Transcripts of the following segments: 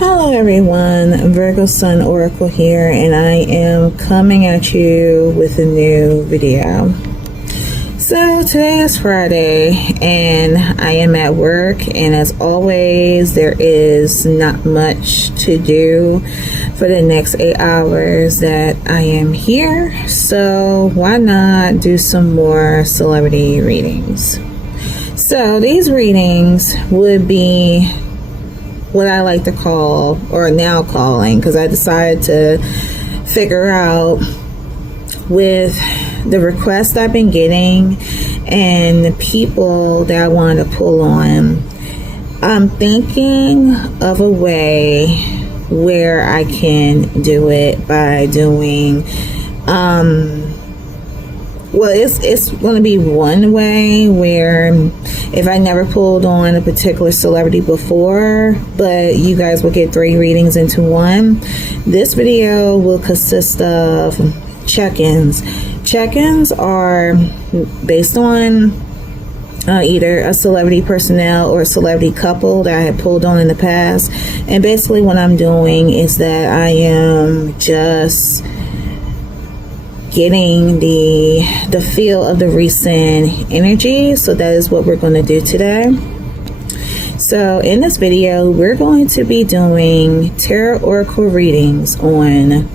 Hello everyone, Virgo Sun Oracle here, and I am coming at you with a new video. So today is Friday and I am at work, and as always there is not much to do for the next 8 hours that I am here, so why not do some more celebrity readings. So these readings would be what I like to call, or now calling, because I decided to figure out with the requests I've been getting and the people that I want to pull on, I'm thinking of a way where I can do it by doing well, it's going to be one way where if I never pulled on a particular celebrity before, but you guys will get 3 readings into one, this video will consist of check-ins. Check-ins are based on either a celebrity personnel or a celebrity couple that I had pulled on in the past. And basically what I'm doing is that I am just getting the feel of the recent energy. So that is what we're going to do today. So in this video we're going to be doing tarot oracle readings on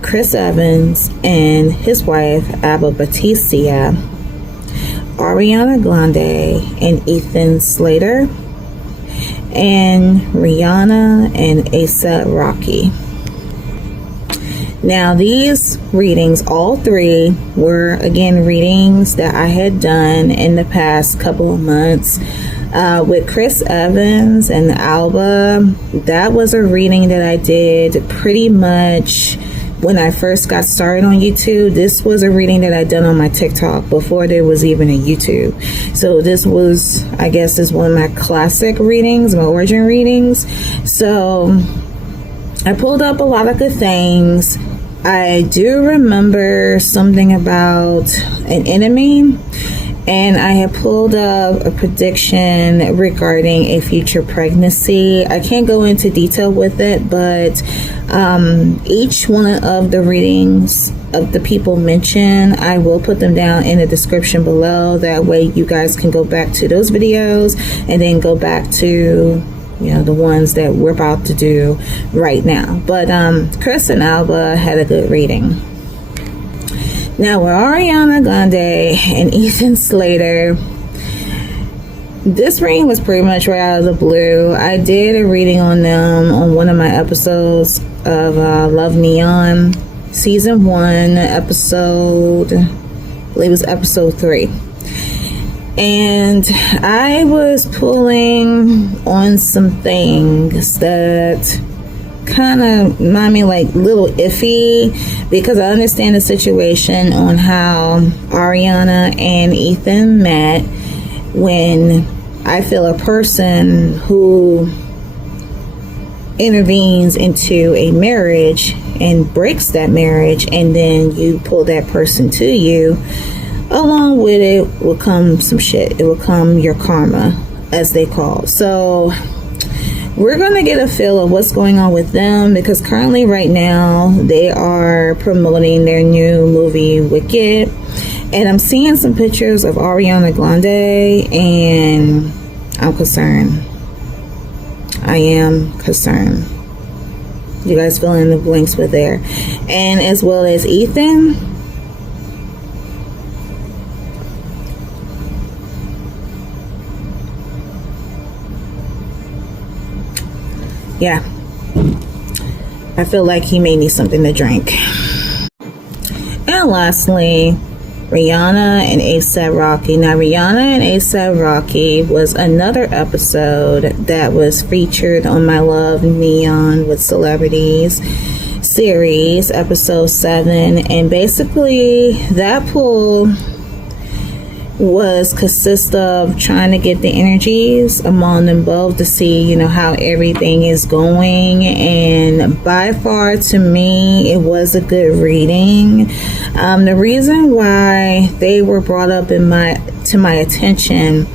Chris Evans and his wife Alba Baptista, Ariana Grande and Ethan Slater, and Rihanna and ASAP Rocky. Now these readings, all 3 were again readings that I had done in the past couple of months with Chris Evans and Alba. That was a reading that I did pretty much when I first got started on YouTube. This was a reading that I'd done on my TikTok before there was even a YouTube. So this was, I guess, is one of my classic readings, my origin readings. So I pulled up a lot of good things. I do remember something about an enemy, and I had pulled up a prediction regarding a future pregnancy. I can't go into detail with it, but each one of the readings of the people mentioned, I will put them down in the description below. That way you guys can go back to those videos and then go back to the ones that we're about to do right now. But Chris and Alba had a good reading. Now with Ariana Grande and Ethan Slater, this reading was pretty much right out of the blue. I did a reading on them on one of my episodes of Love Neon season 1 episode, I believe it was episode 3. And I was pulling on some things that kind of remind me like little iffy, because I understand the situation on how Ariana and Ethan met, when I feel a person who intervenes into a marriage and breaks that marriage, and then you pull that person to you, along with it will come some shit. It will come your karma, as they call. So we're going to get a feel of what's going on with them, because currently right now they are promoting their new movie Wicked, and I'm seeing some pictures of Ariana Grande, and I'm concerned. I am concerned. You guys fill in the blanks with there. And as well as Ethan. Yeah, I feel like he may need something to drink. And lastly, Rihanna and ASAP Rocky. Now Rihanna and ASAP Rocky was another episode that was featured on my Love Neon with Celebrities series, episode 7. And basically that pull was consist of trying to get the energies among them both to see how everything is going, and by far to me it was a good reading. The reason why they were brought up to my attention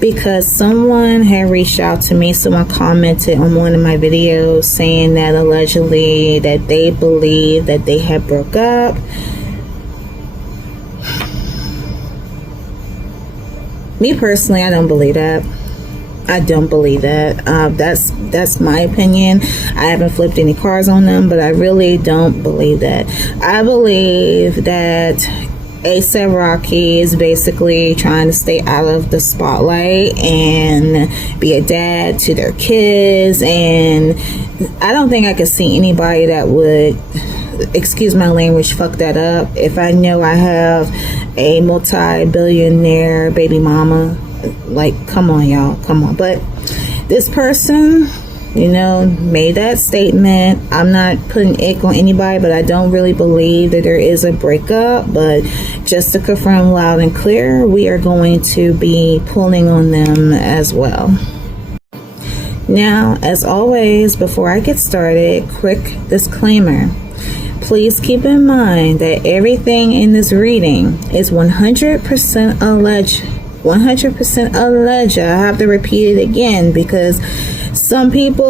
because someone had reached out to me. Someone commented on one of my videos saying that allegedly that they believe that they had broke up. Me personally, I don't believe that. I don't believe that. That's my opinion. I haven't flipped any cards on them, but I really don't believe that. I believe that ASAP Rocky is basically trying to stay out of the spotlight and be a dad to their kids, and I don't think I could see anybody that would, excuse my language, fuck that up. If I know I have a multi-billionaire baby mama, like, come on, y'all, come on. But this person, you know, made that statement. I'm not putting ick on anybody, but I don't really believe that there is a breakup. But just to confirm loud and clear, we are going to be pulling on them as well. Now, as always, before I get started, quick disclaimer. Please keep in mind that everything in this reading is 100% alleged. 100% alleged. I have to repeat it again because some of you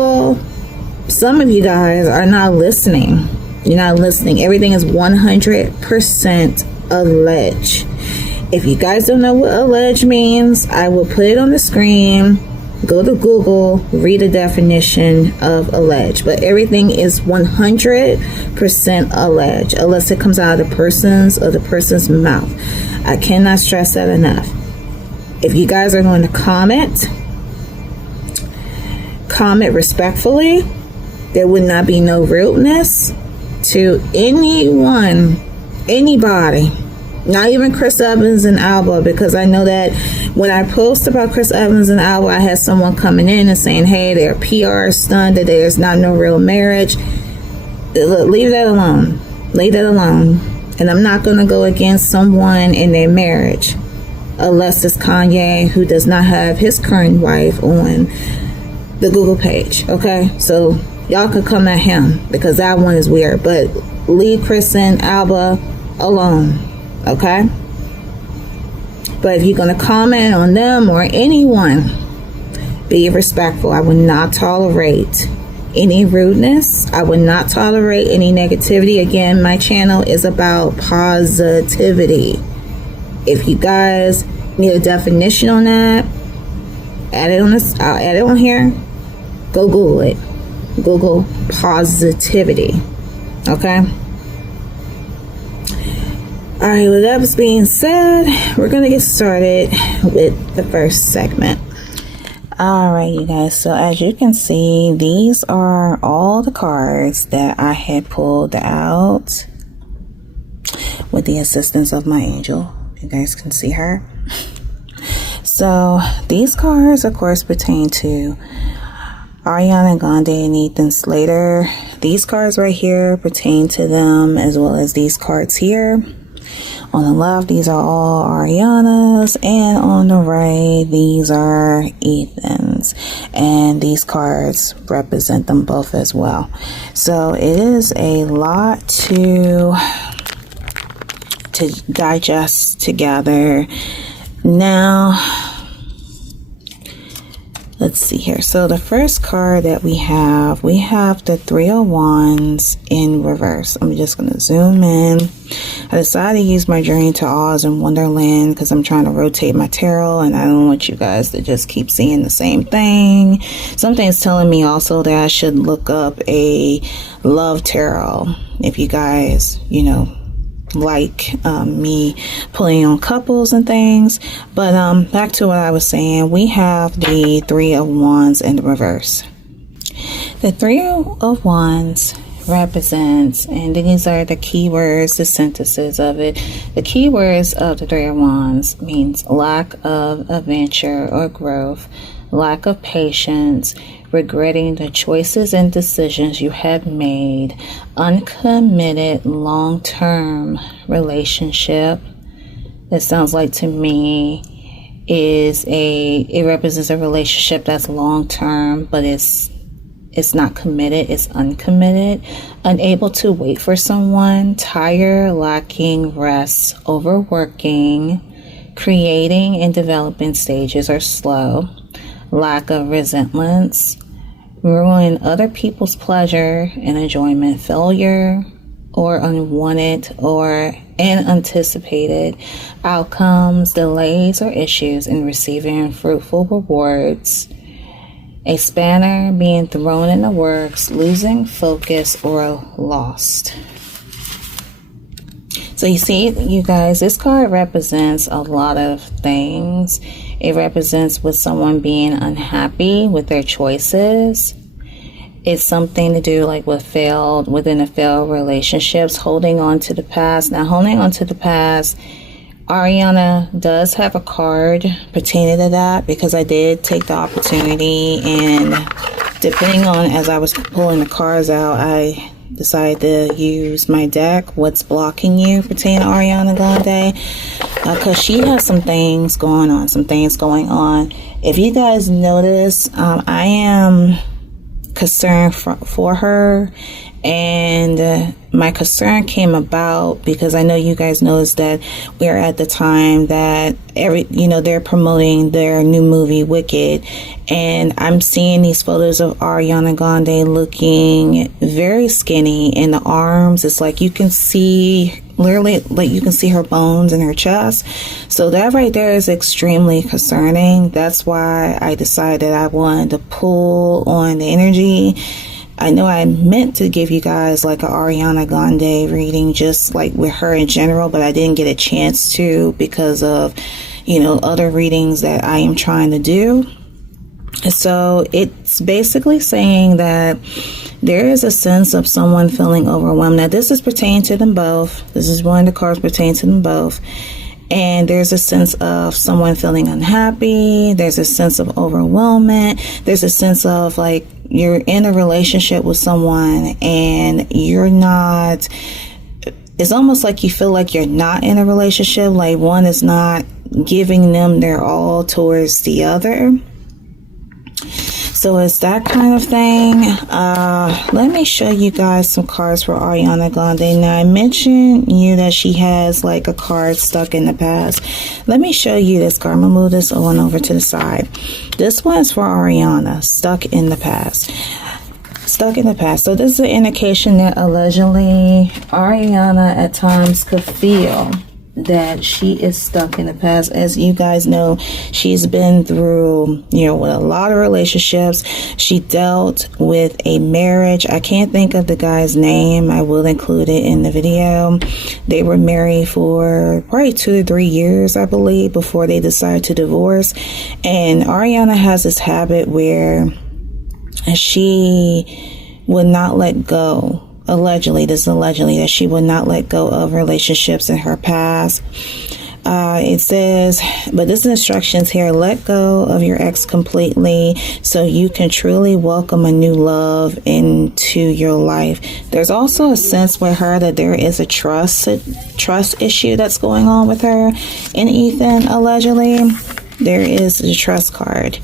guys are not listening. You're not listening. Everything is 100% alleged. If you guys don't know what alleged means, I will put it on the screen. Go to Google, read the definition of alleged. But everything is 100% alleged, unless it comes out of the person's mouth. I cannot stress that enough. If you guys are going to comment respectfully. There would not be no rudeness to anyone, anybody. Not even Chris Evans and Alba, because I know that when I post about Chris Evans and Alba, I had someone coming in and saying, hey, they're PR stunt, that there's not no real marriage. Look, leave that alone. Leave that alone. And I'm not going to go against someone in their marriage, unless it's Kanye, who does not have his current wife on the Google page. Okay, so y'all could come at him because that one is weird, but leave Chris and Alba alone. Okay, but if you're going to comment on them or anyone, be respectful. I would not tolerate any rudeness. I would not tolerate any negativity. Again, my channel is about positivity. If you guys need a definition on that, add it on this. I'll add it on here. Go Google it. Google positivity. Okay. All right. With that being said, we're gonna get started with the first segment. All right, you guys. So as you can see, these are all the cards that I had pulled out with the assistance of my angel. You guys can see her. So these cards, of course, pertain to Ariana Grande and Ethan Slater. These cards right here pertain to them, as well as these cards here. On the left, these are all Ariana's, and on the right, these are Ethan's. And these cards represent them both as well. So it is a lot to digest together. Now, let's see here. So the first card that we have the Three of Wands in reverse. I'm just going to zoom in. I decided to use my Journey to Oz and Wonderland because I'm trying to rotate my tarot, and I don't want you guys to just keep seeing the same thing. Something's telling me also that I should look up a love tarot if you guys, you know, like me pulling on couples and things. But back to what I was saying, we have the Three of Wands in the reverse. The Three of Wands represents, and these are the keywords, the sentences of it. The keywords of the Three of Wands means lack of adventure or growth, lack of patience, regretting the choices and decisions you have made, uncommitted long-term relationship. It sounds like to me it represents a relationship that's long-term, but it's not committed, it's uncommitted, unable to wait for someone, tired, lacking rest, overworking, Creating and developing stages are slow. Lack of resentments. Ruin other people's pleasure and enjoyment. Failure or unwanted or unanticipated outcomes. Delays or issues in receiving fruitful rewards. A spanner being thrown in the works. Losing focus or lost. So you see, you guys, this card represents a lot of things. It represents with someone being unhappy with their choices. It's something to do like within a failed relationships, holding on to the past. Now, holding on to the past, Ariana does have a card pertaining to that, because I did take the opportunity, and depending on as I was pulling the cards out, I decided to use my deck, What's Blocking You, pertaining to Ariana Grande, because she has some things going on. If you guys notice, I am concerned for her, and my concern came about because I know you guys noticed that we're at the time that they're promoting their new movie Wicked, and I'm seeing these photos of Ariana Grande looking very skinny in the arms. It's like you can see, literally, like you can see her bones in her chest. So that right there is extremely concerning. That's why I decided I wanted to pull on the energy. I know I meant to give you guys like an Ariana Grande reading, just like with her in general, but I didn't get a chance to because of, other readings that I am trying to do. So it's basically saying that there is a sense of someone feeling overwhelmed. Now, this is pertaining to them both. This is one of the cards pertaining to them both. And there's a sense of someone feeling unhappy. There's a sense of overwhelmment. There's a sense of like you're in a relationship with someone and you're not, it's almost like you feel like you're not in a relationship. Like one is not giving them their all towards the other. So it's that kind of thing. Let me show you guys some cards for Ariana Grande. Now, I mentioned that she has like a card stuck in the past. Let me show you this card. I'm going to move this one over to the side. This one is for Ariana, stuck in the past. Stuck in the past. So this is an indication that allegedly Ariana at times could feel that she is stuck in the past. As you guys know, she's been through, with a lot of relationships. She dealt with a marriage. I can't think of the guy's name. I will include it in the video. They were married for probably 2 to 3 years, I believe, before they decided to divorce. And Ariana has this habit where she would not let go. Allegedly, that she would not let go of relationships in her past. It says, but this is instructions here: let go of your ex completely so you can truly welcome a new love into your life. There's also a sense with her that there is a trust issue that's going on with her and Ethan. Allegedly, there is a trust card.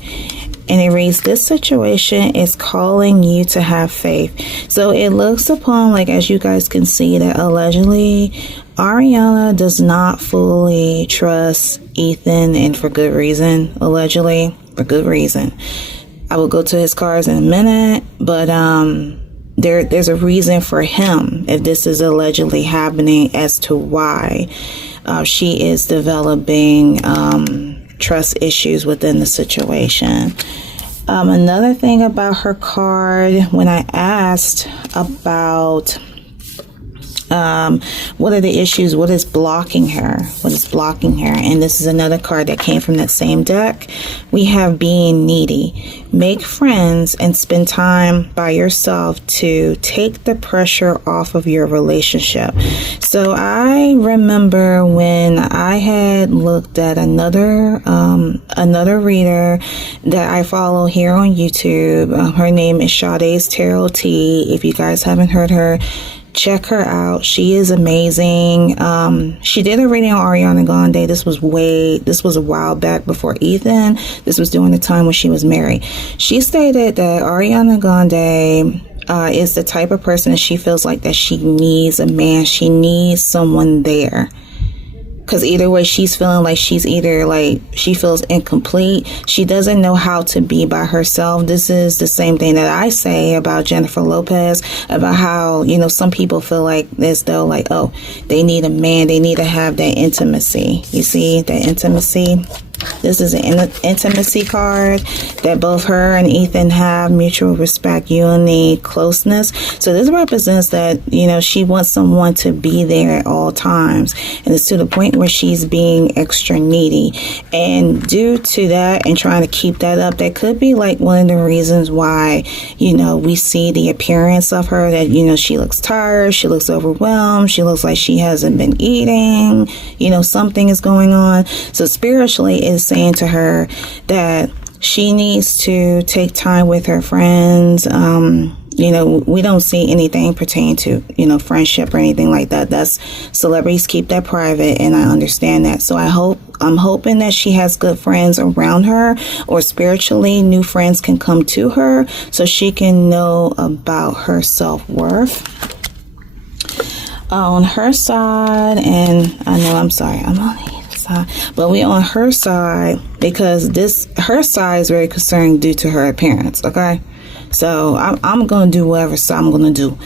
And it reads, this situation is calling you to have faith. So it looks upon, like, as you guys can see, that allegedly Ariana does not fully trust Ethan, and for good reason. Allegedly, for good reason. I will go to his cards in a minute, but there's a reason for him if this is allegedly happening as to why she is developing trust issues within the situation. Another thing about her card, when I asked about what are the issues, what is blocking her, and this is another card that came from that same deck. We have being needy. Make friends and spend time by yourself to take the pressure off of your relationship. So I remember when I had looked at another reader that I follow here on YouTube. Her name is Sade's Tarot T. If you guys haven't heard her, check her out. She is amazing. She did a reading on Ariana Grande. This was a while back before Ethan. This was during the time when she was married. She stated that Ariana Grande is the type of person that she feels like that she needs a man. She needs someone there. Because either way, she's feeling like she's either like she feels incomplete. She doesn't know how to be by herself. This is the same thing that I say about Jennifer Lopez, about how, you know, some people feel like as though like, oh, they need a man. They need to have that intimacy. You see that intimacy? This is an intimacy card that both her and Ethan have: mutual respect, unity, closeness. So this represents that, you know, she wants someone to be there at all times. And it's to the point where she's being extra needy. And due to that and trying to keep that up, that could be like one of the reasons why, you know, we see the appearance of her, that, you know, she looks tired, she looks overwhelmed, she looks like she hasn't been eating, you know, something is going on. So spiritually, is saying to her that she needs to take time with her friends. You know, we don't see anything pertaining to, you know, friendship or anything like that. That's, celebrities keep that private, and I understand that. So I'm hoping that she has good friends around her, or spiritually new friends can come to her so she can know about her self-worth. On her side, and I know, I'm sorry, I'm on either side, but we on her side because her side is very concerned due to her appearance. Okay, so I'm gonna do whatever side I'm gonna do.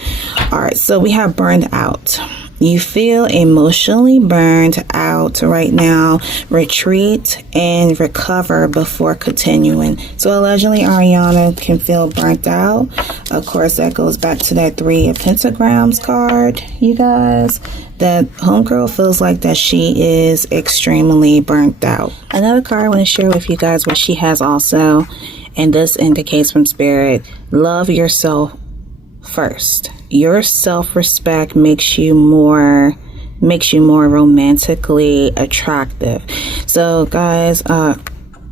All right, so we have burned out. You feel emotionally burned out right now. Retreat and recover before continuing. So allegedly, Ariana can feel burnt out. Of course, that goes back to that 3 of Pentagrams card, you guys. That homegirl feels like that she is extremely burnt out. Another card I want to share with you guys what she has also, and this indicates from Spirit: love yourself first. Your self-respect makes you more romantically attractive. So guys,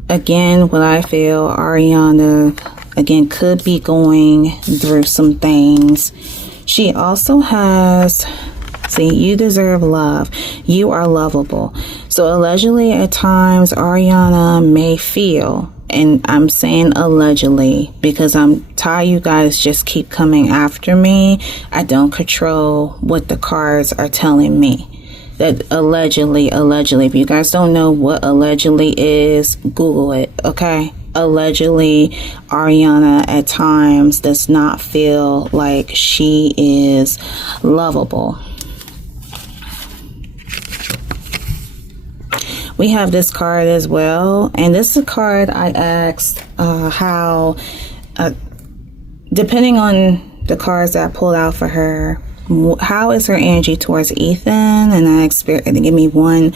again, what I feel, Ariana again could be going through some things. She also has, see, you deserve love. You are lovable. So allegedly at times Ariana may feel, and I'm saying allegedly because I'm tired you guys just keep coming after me. I don't control what the cards are telling me. That allegedly, if you guys don't know what allegedly is, Google it, okay? Allegedly, Ariana at times does not feel like she is lovable. We have this card as well, and this is a card I asked how, depending on the cards that I pulled out for her, how is her energy towards Ethan, and I expect to give me one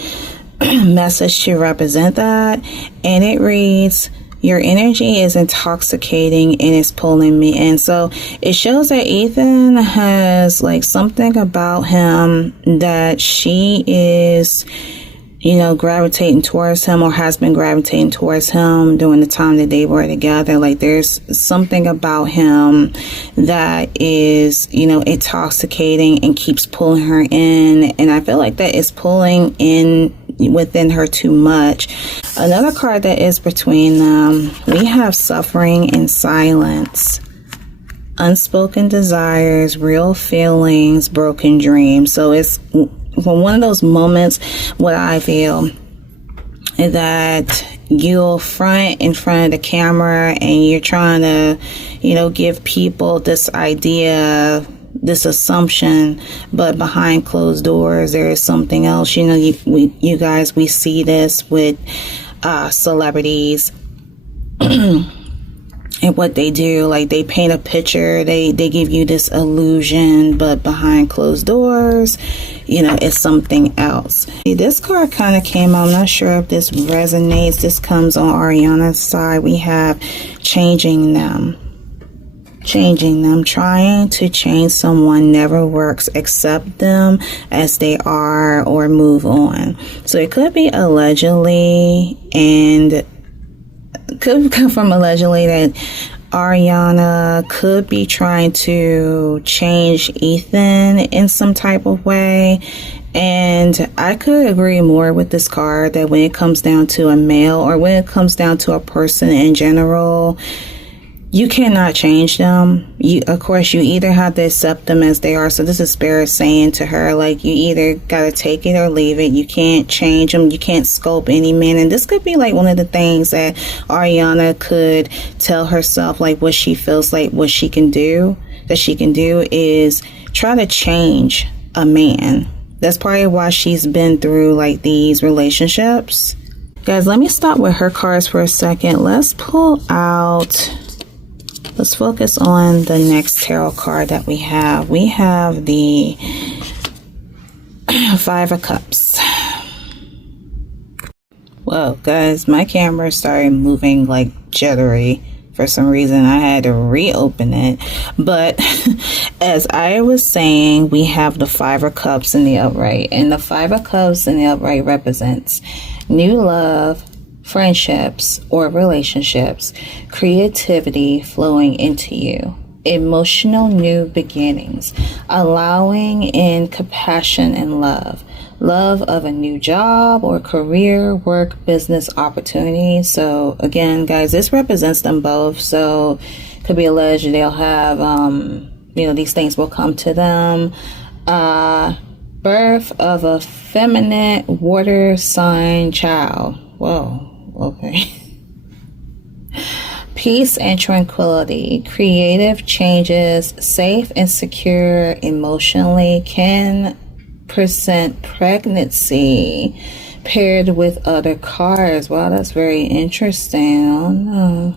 message to represent that, and it reads: your energy is intoxicating and it's pulling me in. So it shows that Ethan has like something about him that she is, you know, gravitating towards him, or has been gravitating towards him during the time that they were together. Like there's something about him that is, you know, intoxicating and keeps pulling her in. And I feel like that is pulling in within her too much. Another card that is between them, we have suffering and silence. Unspoken desires, real feelings, broken dreams. So it's one of those moments what I feel is that you'll front in front of the camera and you're trying to, you know, give people this idea, this assumption, but behind closed doors there is something else. You know, you guys, we see this with celebrities and what they do. Like they paint a picture, they give you this illusion, but behind closed doors, you know, it's something else. This card kind of came out. I'm not sure if this resonates. This comes on Ariana's side. We have changing them. Trying to change someone never works. Accept them as they are or move on. So it could be allegedly, and could come from allegedly that Ariana could be trying to change Ethan in some type of way. And I could agree more with this card that when it comes down to a male, or when it comes down to a person in general, you cannot change them. Of course, you either have to accept them as they are. So this is Spirit saying to her, like, you either got to take it or leave it. You can't change them. You can't sculpt any man. And this could be like one of the things that Ariana could tell herself, like what she feels like, what she can do, that she can do is try to change a man. That's probably why she's been through like these relationships. Guys, let me stop with her cards for a second. Let's pull out... Let's focus on the next tarot card that we have. We have the Five of Cups. Whoa, guys, my camera started moving like jittery for some reason. I had to reopen it. But as I was saying, we have the Five of Cups in the upright. And the Five of Cups in the upright represents new love, friendships or relationships, creativity flowing into you, emotional new beginnings, allowing in compassion and love, love of a new job or career, work, business opportunity. So again, guys, this represents them both. So could be alleged they'll have, these things will come to them. Birth of a feminine water sign child. Whoa. Okay. Peace and tranquility, creative changes, safe and secure emotionally, can present pregnancy paired with other cards. Wow, that's very interesting. I don't know.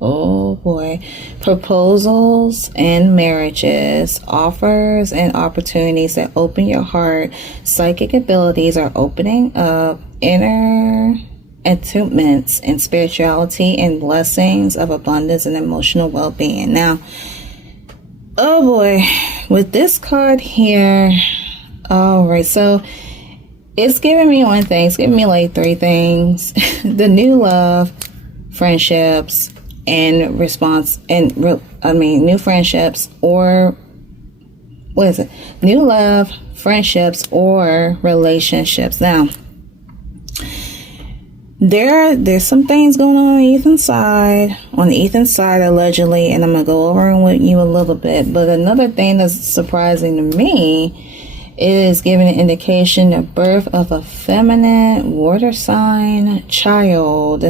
Oh boy. Proposals and marriages, offers and opportunities that open your heart. Psychic abilities are opening up. Inner attunements and spirituality and blessings of abundance and emotional well-being. Now, oh boy, with this card here, all right, so it's giving me one thing. It's giving me like three things: the new love, friendships, and new friendships, or what is it? New love, friendships, or relationships. Now, there's some things going on Ethan's side, allegedly, and I'm gonna go over it with you a little bit. But another thing that's surprising to me is giving an indication of birth of a feminine water sign child,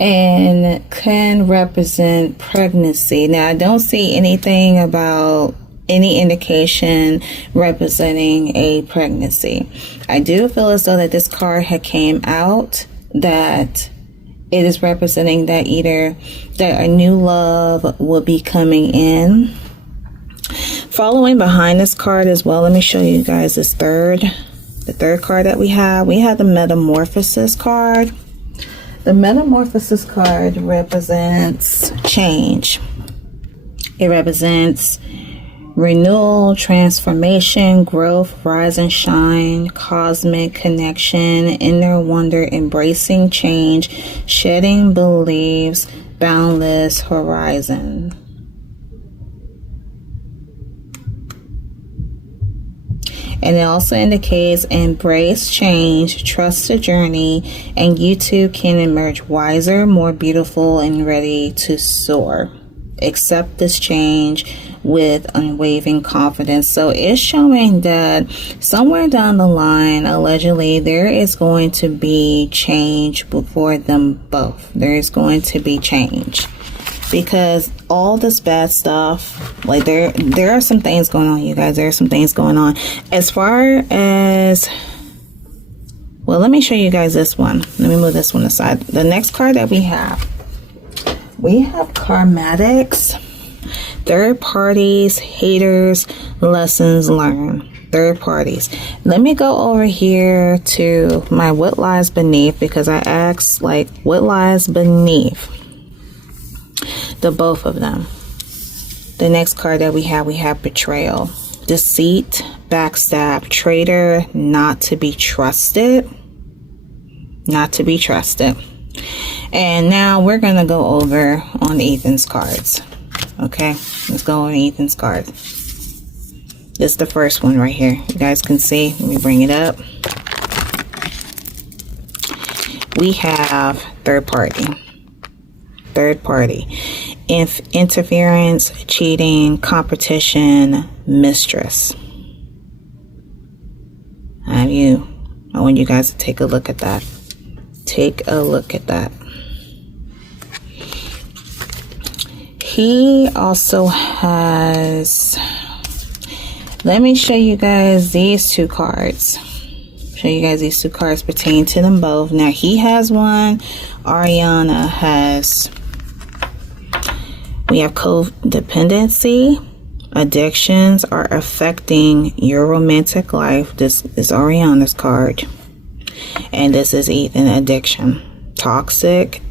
and can represent pregnancy. Now, I don't see anything about any indication representing a pregnancy. I do feel as though that this card had came out that it is representing that either that a new love will be coming in. Following behind this card as well, let me show you guys the third card that we have. We have the Metamorphosis card. The Metamorphosis card represents change. It represents renewal, transformation, growth, rise and shine, cosmic connection, inner wonder, embracing change, shedding beliefs, boundless horizon. And it also indicates embrace change, trust the journey, and you too can emerge wiser, more beautiful, and ready to soar. Accept this change with unwavering confidence. So it's showing that somewhere down the line, allegedly, there is going to be change before them both. There is going to be change, because all this bad stuff, like there are some things going on, you guys. There are some things going on. As far as, well, let me show you guys this one. Let me move this one aside. The next card that we have karmatics, third parties, haters, lessons learned. Third parties. Let me go over here to my what lies beneath, because I asked, like, what lies beneath the both of them. The next card that we have betrayal, deceit, backstab, traitor, not to be trusted. Not to be trusted. And now we're going to go over on Ethan's cards. Okay, let's go on Ethan's card. This is the first one right here. You guys can see. Let me bring it up. We have third party. Third party. interference, cheating, competition, mistress. I want you guys to take a look at that. Take a look at that. He also has, let me show you guys these two cards. Show you guys these two cards pertain to them both. Now he has one, Ariana has, we have codependency. Addictions are affecting your romantic life. This is Ariana's card. And this is Ethan, addiction. Toxic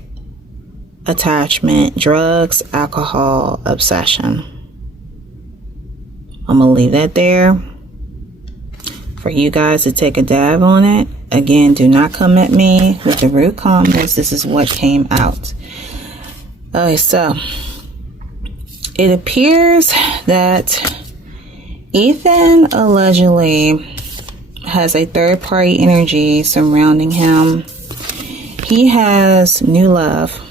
attachment, drugs, alcohol, obsession. I'm going to leave that there for you guys to take a dab on it. Again, do not come at me with the rude comments. This is what came out. Okay, so it appears that Ethan allegedly has a third-party energy surrounding him. He has new love.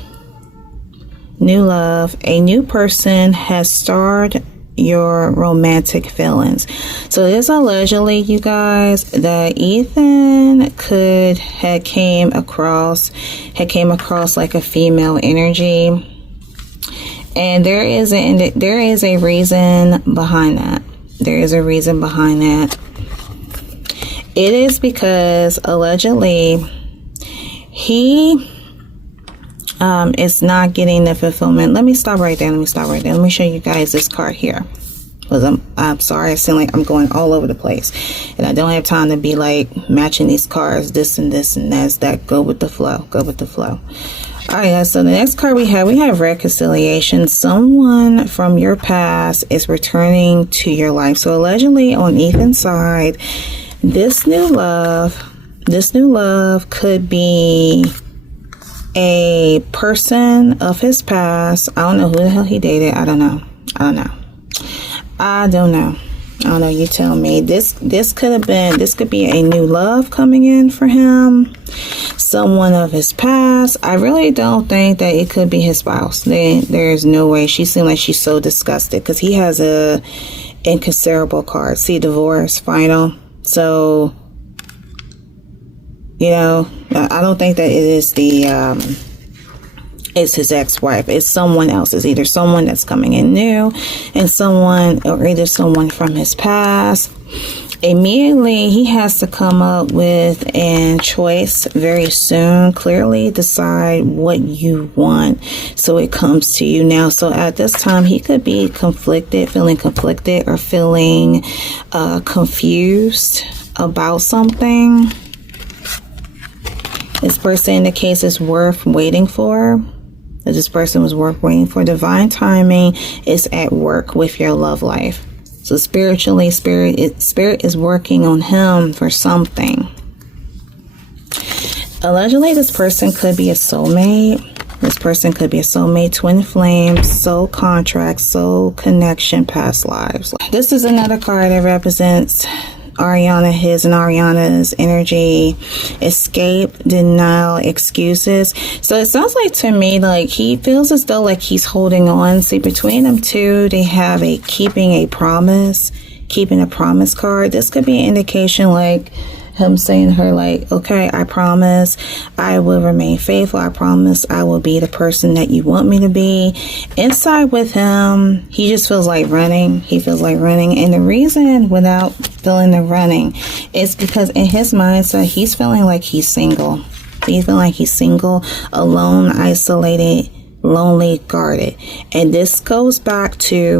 New love. A new person has starred your romantic feelings. So it is allegedly, you guys, that Ethan had came across like a female energy. And there is a reason behind that. There is a reason behind that. It is because allegedly he is not getting the fulfillment. Let me stop right there. Let me show you guys this card here. Because I'm sorry, I seem like I'm going all over the place. And I don't have time to be like matching these cards, this and that. Go with the flow. Alright guys, so the next card we have reconciliation. Someone from your past is returning to your life. So allegedly on Ethan's side, this new love could be a person of his past. I don't know who the hell he dated. I don't know. You tell me. This could be a new love coming in for him. Someone of his past. I really don't think that it could be his spouse. There's no way. She seemed like she's so disgusted because he has a inconsiderable card. See, divorce, final. So, I don't think that it is it's his ex-wife. It's someone else. It's either someone that's coming in new and someone from his past. Immediately, he has to come up with a choice very soon. Clearly decide what you want so it comes to you now. So at this time, he could be feeling conflicted or feeling confused about something. This person in the case is worth waiting for. This person was worth waiting for. Divine timing is at work with your love life. So spiritually, spirit is working on him for something. Allegedly, this person could be a soulmate. Twin flame, soul contract, soul connection, past lives. This is another card that represents Ariana's energy, escape, denial, excuses. So it sounds like to me like he feels as though like he's holding on. See, between them two, they have keeping a promise card. This could be an indication like him saying to her like, okay, I promise I will remain faithful. I promise I will be the person that you want me to be. Inside with him, he just feels like running. And the reason without feeling the running is because in his mindset, he's feeling like he's single. Alone, isolated, lonely, guarded. And this goes back to,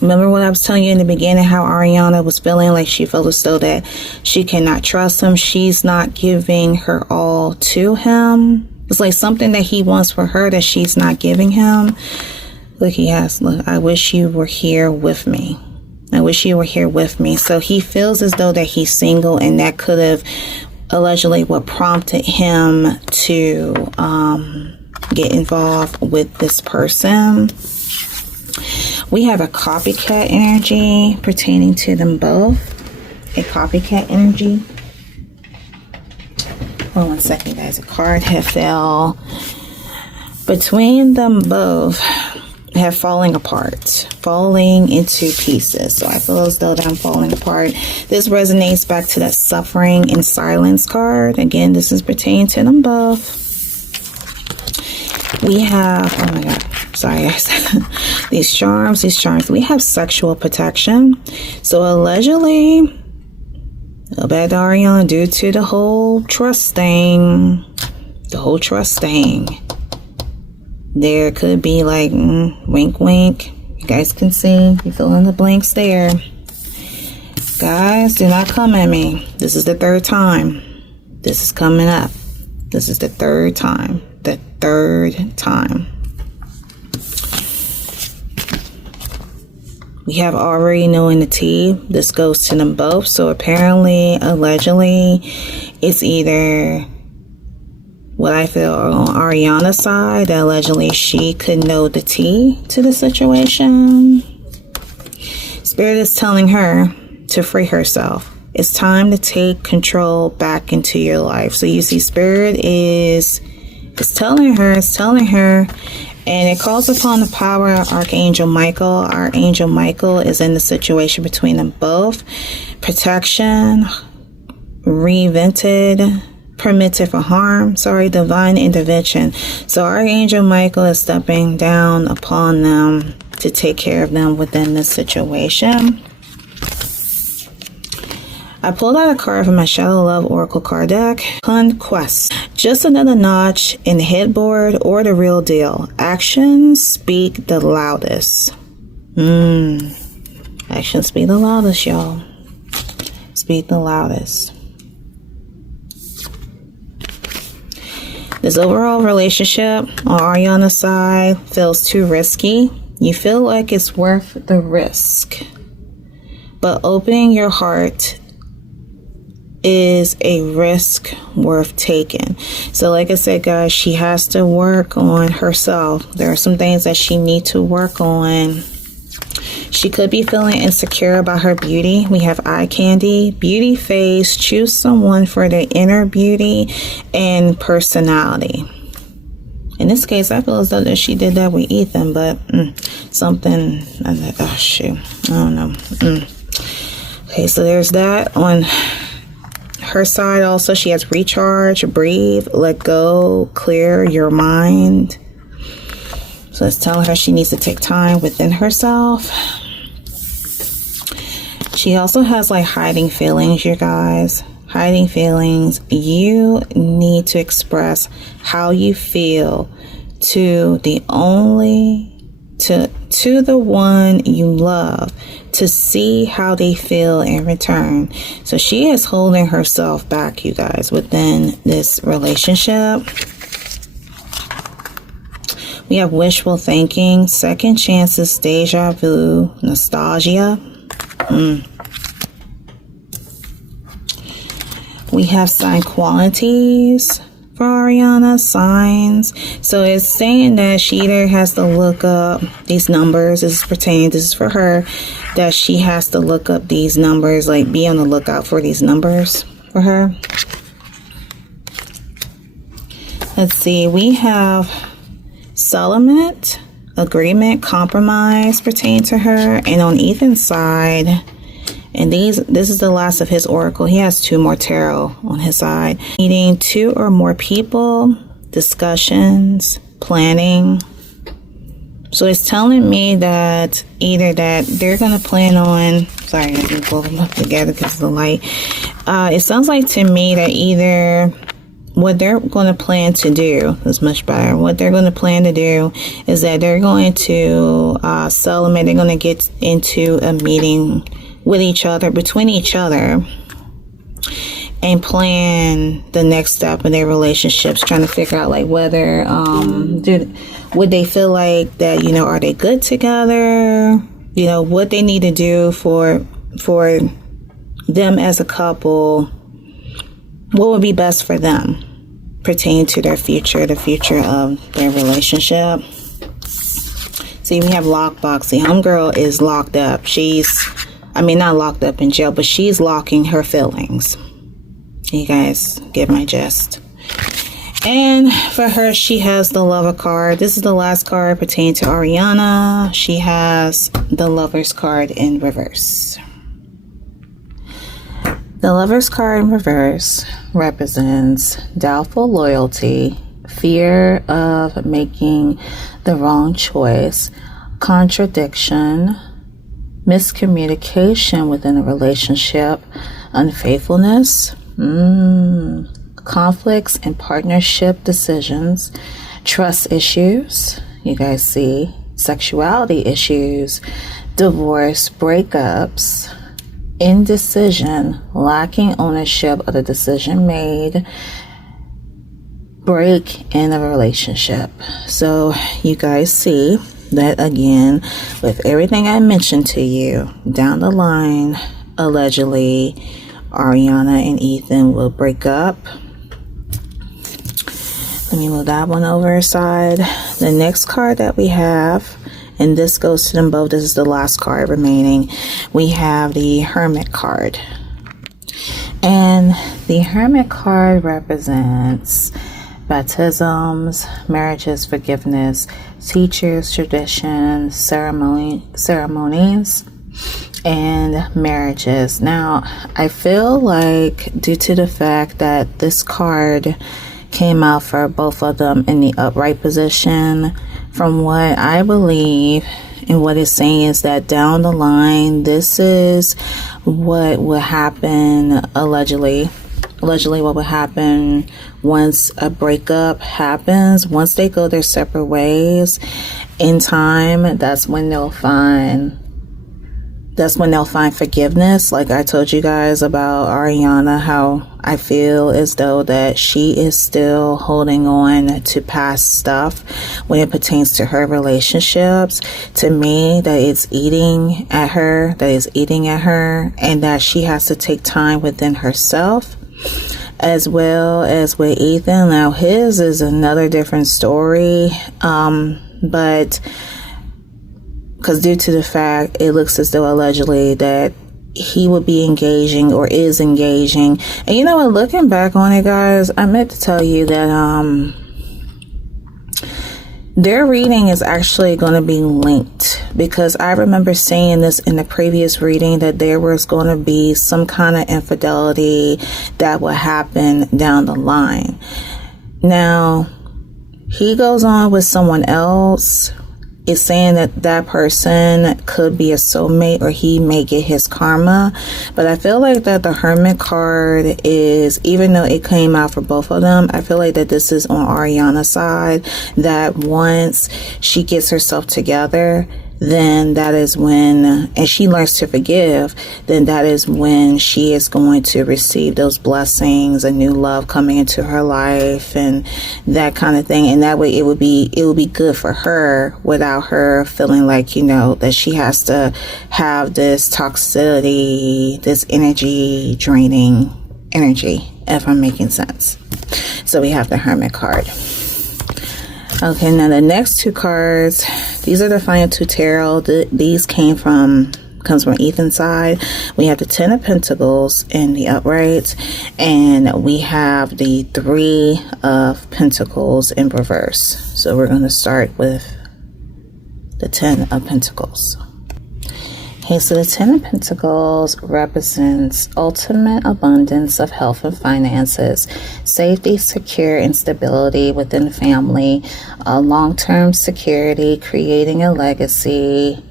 remember what I was telling you in the beginning, how Ariana was feeling like she felt as though that she cannot trust him. She's not giving her all to him. It's like something that he wants for her that she's not giving him. Look, I wish you were here with me. So he feels as though that he's single, and that could have allegedly what prompted him to get involved with this person. We have a copycat energy pertaining to them both. A copycat energy. Hold on 1 second, guys. A card had fell. between them both have falling apart, falling into pieces. So I feel as though that I'm falling apart. This resonates back to that suffering and silence card. Again, this is pertaining to them both. We have, oh my god, sorry guys, these charms. We have sexual protection. So allegedly, a bad Ariana, due to the whole trust thing, there could be like wink wink. You guys can see, you fill in the blanks there. Guys, do not come at me. This is the third time this is coming up. This is the third time. We have already knowing the tea. This goes to them both. So apparently, allegedly, it's either what I feel on Ariana's side, that allegedly she could know the tea to the situation. Spirit is telling her to free herself. It's time to take control back into your life. So you see, Spirit is telling her, and it calls upon the power of Archangel Michael. Archangel Michael is in the situation between them both. Protection, reinvented, permitted for harm, divine intervention. So Archangel Michael is stepping down upon them to take care of them within this situation. I pulled out a card from my Shadow Love Oracle card deck. Conquest. Just another notch in the headboard or the real deal. Actions speak the loudest. Actions speak the loudest, y'all. Speak the loudest. This overall relationship on Ariana's side feels too risky. You feel like it's worth the risk. But opening your heart is a risk worth taking. So like I said, guys, she has to work on herself. There are some things that she needs to work on. She could be feeling insecure about her beauty. We have eye candy, beauty phase. Choose someone for their inner beauty and personality. In this case, I feel as though that she did that with Ethan, but something, oh shoot, I don't know. Okay, so there's that. On her side also, she has recharge, breathe, let go, clear your mind. So it's telling her she needs to take time within herself. She also has like hiding feelings, you guys. Hiding feelings. You need to express how you feel to the one you love, to see how they feel in return. So she is holding herself back, you guys, within this relationship. We have wishful thinking, second chances, deja vu, nostalgia. We have sign qualities for Ariana, signs. So it's saying that she either has to look up these numbers. This is for her, that she has to look up these numbers, like be on the lookout for these numbers for her. Let's see, we have settlement, agreement, compromise pertaining to her. And on Ethan's side, and this is the last of his oracle. He has 2 more tarot on his side. Meeting 2 or more people, discussions, planning. So it's telling me that either that they're going to plan on, sorry, I didn't pull them up together because of the light. It sounds like to me that either what they're going to plan to do is much better. What they're going to plan to do is that they're going to celebrate. They're going to get into a meeting with each other, between each other, and plan the next step in their relationships, trying to figure out like whether would they feel like that, you know, are they good together, you know, what they need to do for them as a couple, what would be best for them pertaining to their future, the future of their relationship. See, we have lockbox. See, homegirl is locked up. Not locked up in jail, but she's locking her feelings. You guys get my gist. And for her, she has the Lover card. This is the last card pertaining to Ariana. She has the Lover's card in reverse. The Lover's card in reverse represents doubtful loyalty, fear of making the wrong choice, contradiction, miscommunication within a relationship, unfaithfulness, conflicts in partnership decisions, trust issues, you guys see, sexuality issues, divorce, breakups, indecision, lacking ownership of the decision made, break in a relationship. So you guys see that again, with everything I mentioned to you, down the line, allegedly, Ariana and Ethan will break up. Let me move that one over aside. The next card that we have, and this goes to them both, this is the last card remaining. We have the Hermit card. And the Hermit card represents baptisms, marriages, forgiveness, teachers, traditions, ceremonies, and marriages. Now, I feel like due to the fact that this card came out for both of them in the upright position, from what I believe and what it's saying is that down the line, this is what will happen allegedly what will happen once a breakup happens. Once they go their separate ways in time, that's when they'll find forgiveness. Like I told you guys about Ariana, how I feel as though that she is still holding on to past stuff when it pertains to her relationships. To me, that it's eating at her, and that she has to take time within herself, as well as with Ethan. Now his is another different story, but because due to the fact it looks as though allegedly that he would be engaging or is engaging. And you know what, looking back on it, guys, I meant to tell you that their reading is actually going to be linked, because I remember saying this in the previous reading that there was going to be some kind of infidelity that would happen down the line. Now, he goes on with someone else. It's saying that that person could be a soulmate, or he may get his karma. But I feel like that the Hermit card is, even though it came out for both of them, I feel like that this is on Ariana's side, that once she gets herself together, then that is when, and she learns to forgive, then that is when she is going to receive those blessings, a new love coming into her life and that kind of thing. And that way it will be good for her, without her feeling like, you know, that she has to have this toxicity, this energy draining energy, if I'm making sense. So we have the Hermit card. Okay, now the next two cards, these are the final two tarot. These comes from Ethan's side. We have the Ten of Pentacles in the upright, and we have the Three of Pentacles in reverse. So we're going to start with the Ten of Pentacles. Okay, so the Ten of Pentacles represents ultimate abundance of health and finances, safety, secure, and stability within family, long-term security, creating a legacy.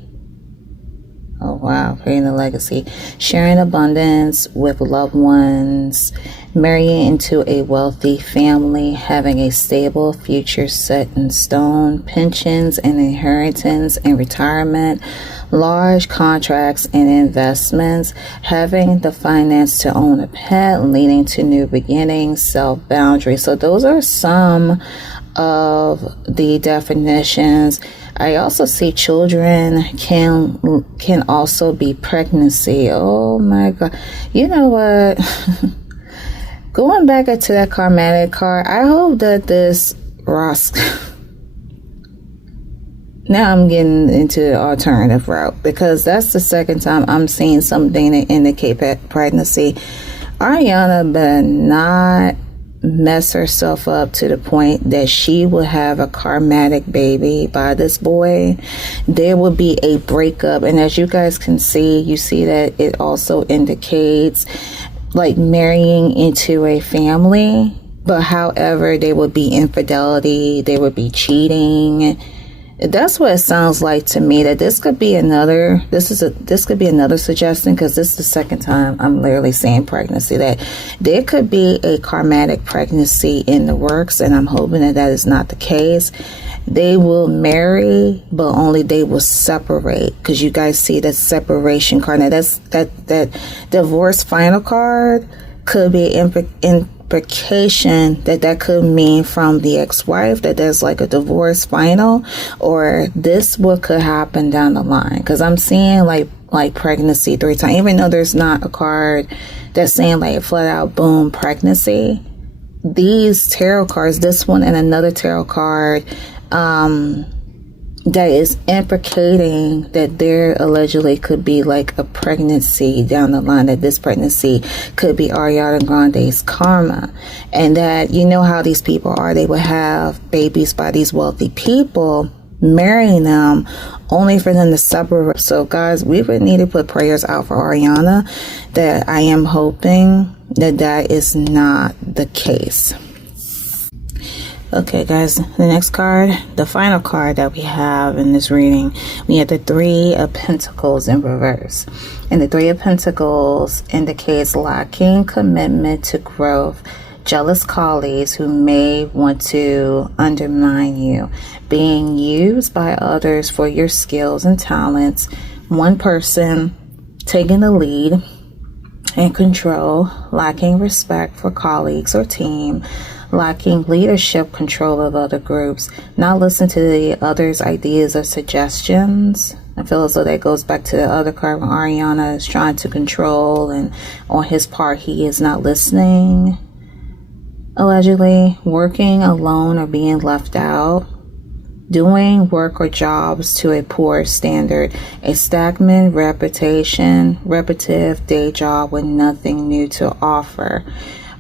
Oh, wow, creating a legacy. Sharing abundance with loved ones, marrying into a wealthy family, having a stable future set in stone, pensions and inheritance and retirement, large contracts and investments, having the finance to own a pet, leading to new beginnings, self-boundaries. So those are some of the definitions. I also see children can also be pregnancy. Oh my God. You know what? Going back to that karmatic card, I hope that this Rosk... Now I'm getting into the alternative route, because that's the second time I'm seeing something that indicate pregnancy. Ariana better not mess herself up to the point that she will have a karmatic baby by this boy. There will be a breakup, and as you guys can see, you see that it also indicates like marrying into a family, but however, there would be infidelity, there would be cheating. That's what it sounds like to me. That this could be another suggestion, because this is the second time I'm literally saying pregnancy, that there could be a karmatic pregnancy in the works, and I'm hoping that that is not the case. They will marry, but only they will separate, because you guys see that separation card. Now that divorce final card could be implication that could mean from the ex-wife that there's like a divorce final, or this what could happen down the line, because I'm seeing like pregnancy 3 times, even though there's not a card that's saying like flat out boom pregnancy. These tarot cards, this one and another tarot card, that is implicating that there allegedly could be like a pregnancy down the line, that this pregnancy could be Ariana Grande's karma, and that, you know how these people are, they would have babies by these wealthy people, marrying them only for them to separate. So guys, we would need to put prayers out for Ariana, that I am hoping that that is not the case. Okay guys, the next card, the final card that we have in this reading, we have the 3 of Pentacles in reverse. And the 3 of Pentacles indicates lacking commitment to growth, jealous colleagues who may want to undermine you, being used by others for your skills and talents, one person taking the lead and control, lacking respect for colleagues or team, lacking leadership control of other groups, not listen to the others' ideas or suggestions. I feel as though that goes back to the other card when Ariana is trying to control, and on his part he is not listening. Allegedly working alone or being left out, doing work or jobs to a poor standard, a stagnant reputation, repetitive day job with nothing new to offer.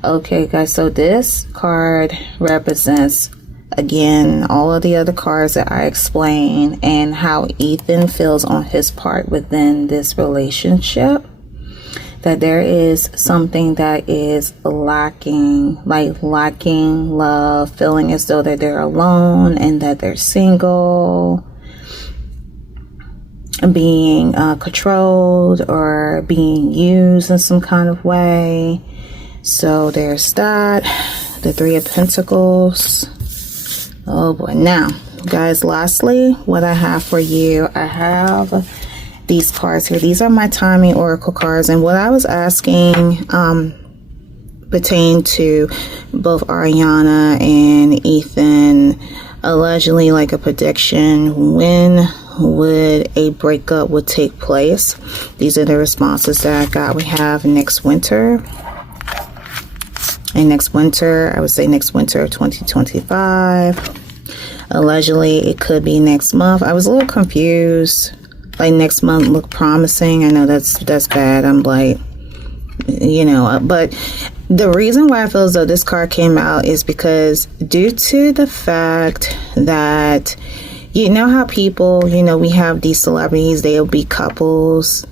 Okay guys, so this card represents, again, all of the other cards that I explained, and how Ethan feels on his part within this relationship, that there is something that is lacking, like lacking love, feeling as though that they're alone and that they're single, being controlled or being used in some kind of way. So there's that, the 3 of Pentacles. Oh boy. Now guys, lastly, what I have for you, I have these cards here. These are my timing oracle cards, and what I was asking pertain to both Ariana and Ethan, allegedly like a prediction, when would a breakup would take place. These are the responses that I got. We have next winter. And next winter, I would say next winter of 2025. Allegedly, it could be next month. I was a little confused. Like next month looked promising. I know that's bad. I'm like, you know, but the reason why I feel as though this card came out is because due to the fact that, you know how people, you know, we have these celebrities, they'll be couples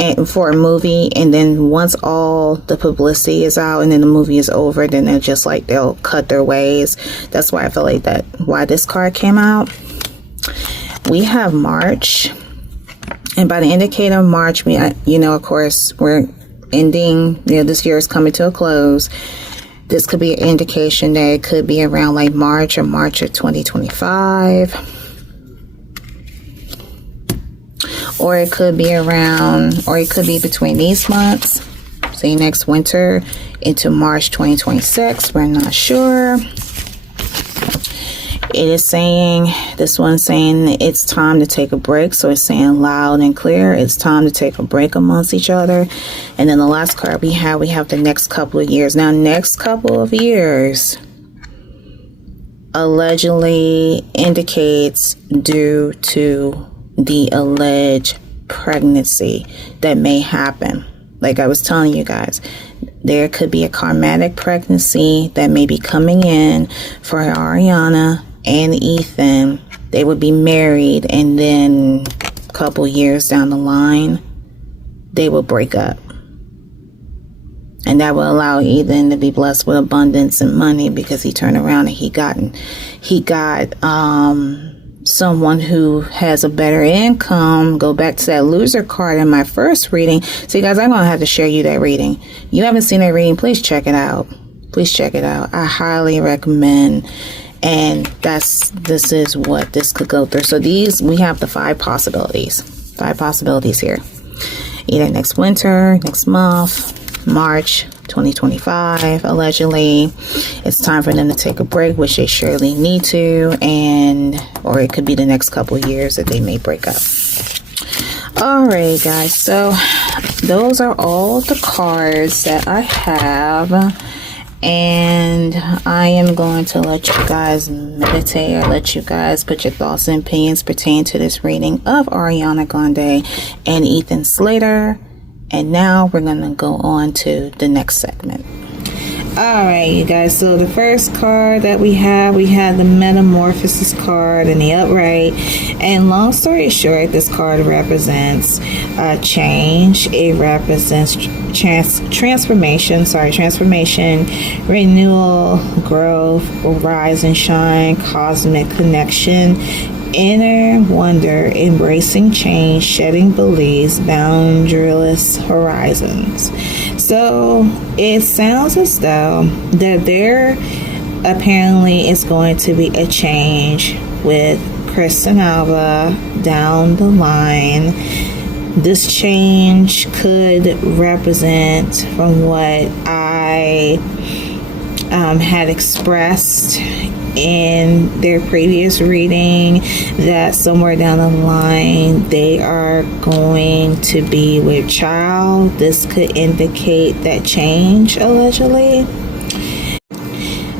and for a movie, and then once all the publicity is out and then the movie is over, then they're just like, they'll cut their ways. That's why I feel like that, why this card came out. We have March, and by the indicator of March, we, you know, of course, we're ending, you know, this year is coming to a close. This could be an indication that it could be around like March of 2025. Or it could be around, or it could be between these months, say next winter into March 2026. We're not sure. It is saying, this one's saying it's time to take a break. So it's saying loud and clear, it's time to take a break amongst each other. And then the last card we have the next couple of years. Now, next couple of years allegedly indicates due to the alleged pregnancy that may happen. Like I was telling you guys, There could be a karmatic pregnancy that may be coming in for Ariana and Ethan. They would be married, and then a couple years down the line, they will break up. And that will allow Ethan to be blessed with abundance and money, because he turned around and he got someone who has a better income. Go back to that loser card in my first reading. So you guys, I'm going to have to share you that reading. You haven't seen that reading, please check it out. Please check it out. I highly recommend. And this is what this could go through. So we have the 5 possibilities. 5 possibilities here. Either next winter, next month, March 2025, allegedly. It's time for them to take a break, which they surely need to, or it could be the next couple years that they may break up. Alright guys, so those are all the cards that I have, and I am going to let you guys meditate, or let you guys put your thoughts and opinions pertaining to this reading of Ariana Grande and Ethan Slater. And now we're going to go on to the next segment. Alright, you guys. So the first card that we have the Metamorphosis card in the upright. And long story short, this card represents change. It represents transformation, renewal, growth, rise and shine, cosmic connection, inner wonder, embracing change, shedding beliefs, boundaryless horizons. So it sounds as though that there apparently is going to be a change with Chris and Alba down the line. This change could represent, from what I had expressed in their previous reading, that somewhere down the line they are going to be with child. This could indicate that change, allegedly.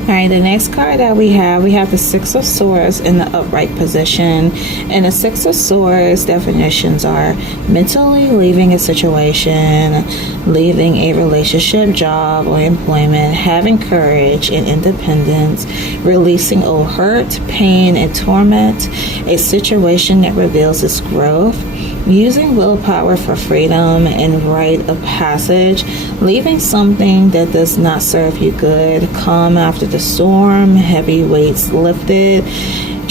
Alright, the next card that we have the Six of Swords in the upright position. And the Six of Swords definitions are mentally leaving a situation, leaving a relationship, job, or employment, having courage and independence, releasing old hurt, pain, and torment, a situation that reveals its growth, using willpower for freedom and rite of passage, leaving something that does not serve you good, calm after the storm, heavy weights lifted,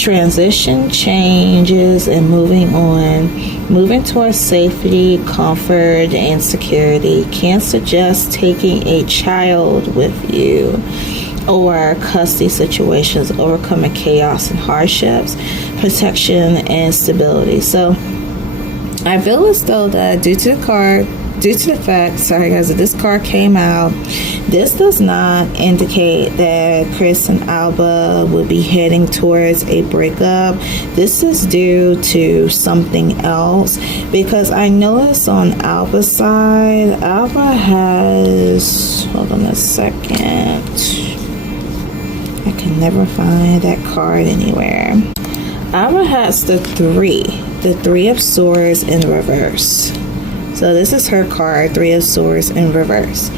transition, changes, and moving on, moving towards safety, comfort, and security. Can suggest taking a child with you, or custody situations, overcoming chaos and hardships, protection, and stability. So I feel as though that due to the fact, sorry guys, that this card came out, this does not indicate that Chris and Alba will be heading towards a breakup. This is due to something else, because I noticed on Alba's side, Alba has, hold on a second, I can never find that card anywhere. Alba has the Three of Swords in reverse. So this is her card, Three of Swords in reverse.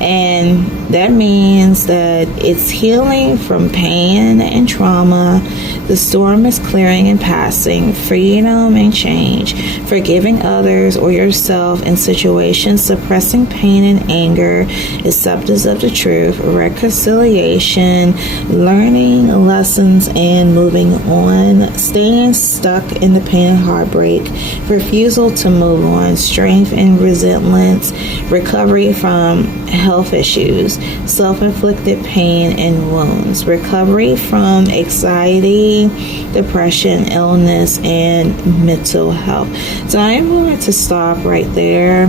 And that means that it's healing from pain and trauma. The storm is clearing and passing. Freedom and change. Forgiving others or yourself in situations. Suppressing pain and anger. Acceptance of the truth. Reconciliation. Learning lessons and moving on. Staying stuck in the pain and heartbreak. Refusal to move on. Strength and resilience. Recovery from health issues, self-inflicted pain and wounds, recovery from anxiety, depression, illness, and mental health. So I'm going to stop right there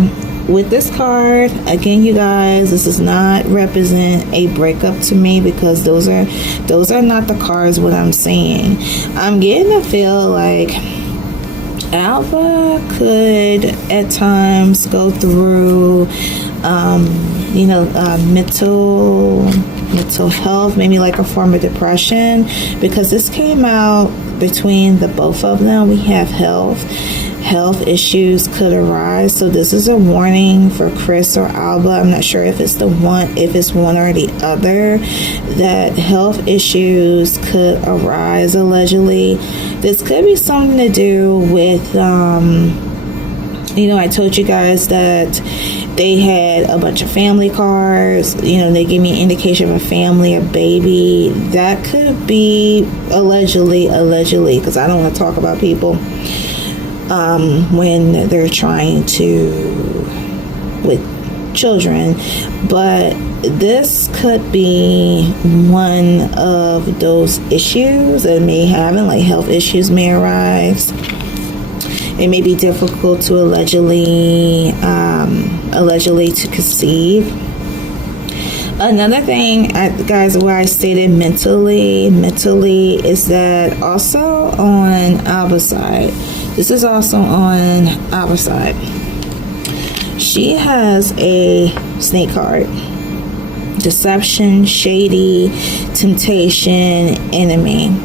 with this card. Again, you guys, this does not represent a breakup to me, because those are not the cards what I'm seeing. I'm getting to feel like Alba could at times go through mental health, maybe like a form of depression, because this came out between the both of them. We have health, health issues could arise. So this is a warning for Chris or Alba. I'm not sure if it's one or the other, that health issues could arise allegedly. This could be something to do with I told you guys that they had a bunch of family cards. They gave me an indication of a family, a baby. That could be allegedly, because I don't want to talk about people when they're trying with children. But this could be one of those issues that may happen, like health issues may arise. It may be difficult to allegedly to conceive. Another thing, guys, where I stated mentally is that also on Alba's side. This is also on Alba's side. She has a snake card. Deception, shady, temptation, enemy.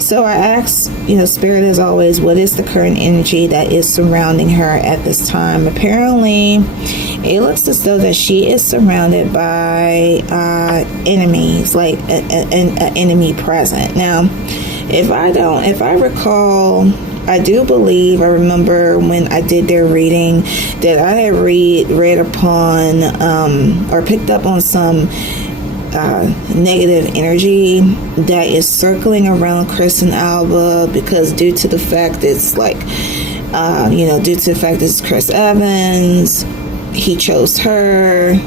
So I asked, Spirit as always, what is the current energy that is surrounding her at this time? Apparently, it looks as though that she is surrounded by enemies, like an enemy present. Now, if I recall, I remember when I did their reading that I had read upon or picked up on some negative energy that is circling around Chris and Alba, because due to the fact it's Chris Evans, he chose her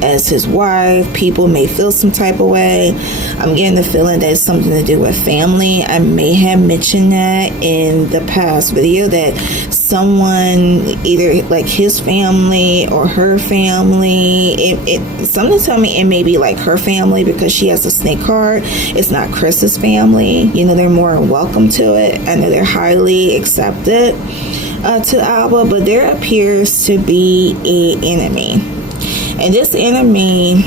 as his wife. People may feel some type of way. I'm getting the feeling that it's something to do with family. I may have mentioned that in the past video, that someone, either like his family or her family, something tell me it may be like her family, because she has a snake card. It's not Chris's family. They're more welcome to it. I know they're highly accepted to Alba, but there appears to be an enemy. And this enemy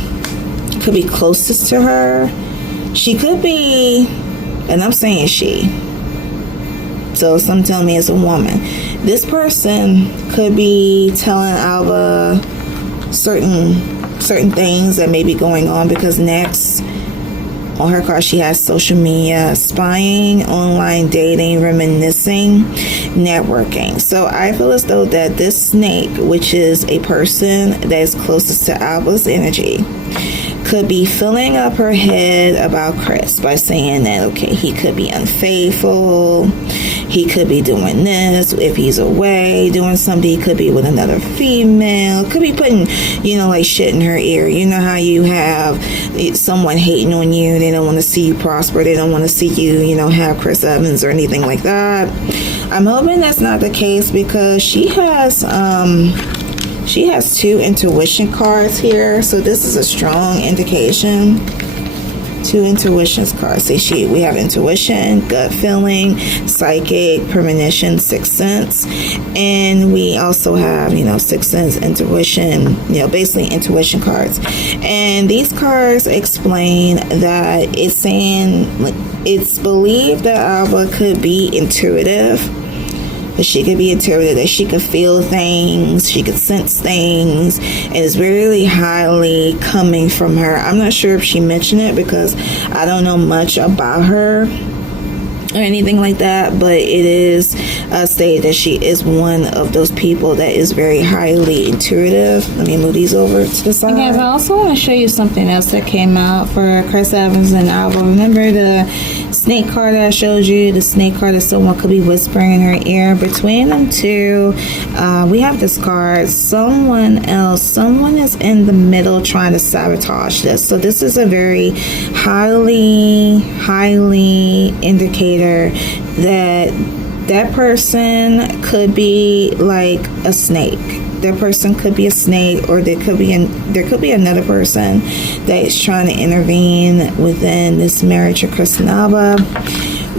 could be closest to her. She could be, and I'm saying she, so some tell me it's a woman. This person could be telling Alba certain things that may be going on, because next on her card she has social media, spying, online dating, reminiscing, networking. So I feel as though that this snake, which is a person that is closest to Alba's energy, could be filling up her head about Chris by saying that, okay, he could be unfaithful, he could be doing this, if he's away doing something, he could be with another female, could be putting, like shit in her ear. You know how you have someone hating on you, they don't want to see you prosper, they don't want to see you, have Chris Evans or anything like that. I'm hoping that's not the case, because she has two intuition cards here, so this is a strong indication. Two intuition cards. We have intuition, gut feeling, psychic, premonition, sixth sense, and we also have sixth sense, intuition, basically intuition cards. And these cards explain that it's saying, it's believed that Alba could be intuitive. But she could be intuitive, that she could feel things, she could sense things, and it's really highly coming from her. I'm not sure if she mentioned it, because I don't know much about her or anything like that, but it is stated that she is one of those people that is very highly intuitive. Let me move these over to the side. Guys, I also want to show you something else that came out for Chris Evans and Alba. Remember the snake card that I showed you, the snake card that someone could be whispering in her ear? Between them two, we have this card. Someone is in the middle trying to sabotage this. So this is a very highly indicator that person could be like a snake. That person could be a snake, or there could be another person that is trying to intervene within this marriage of Chris and Alba.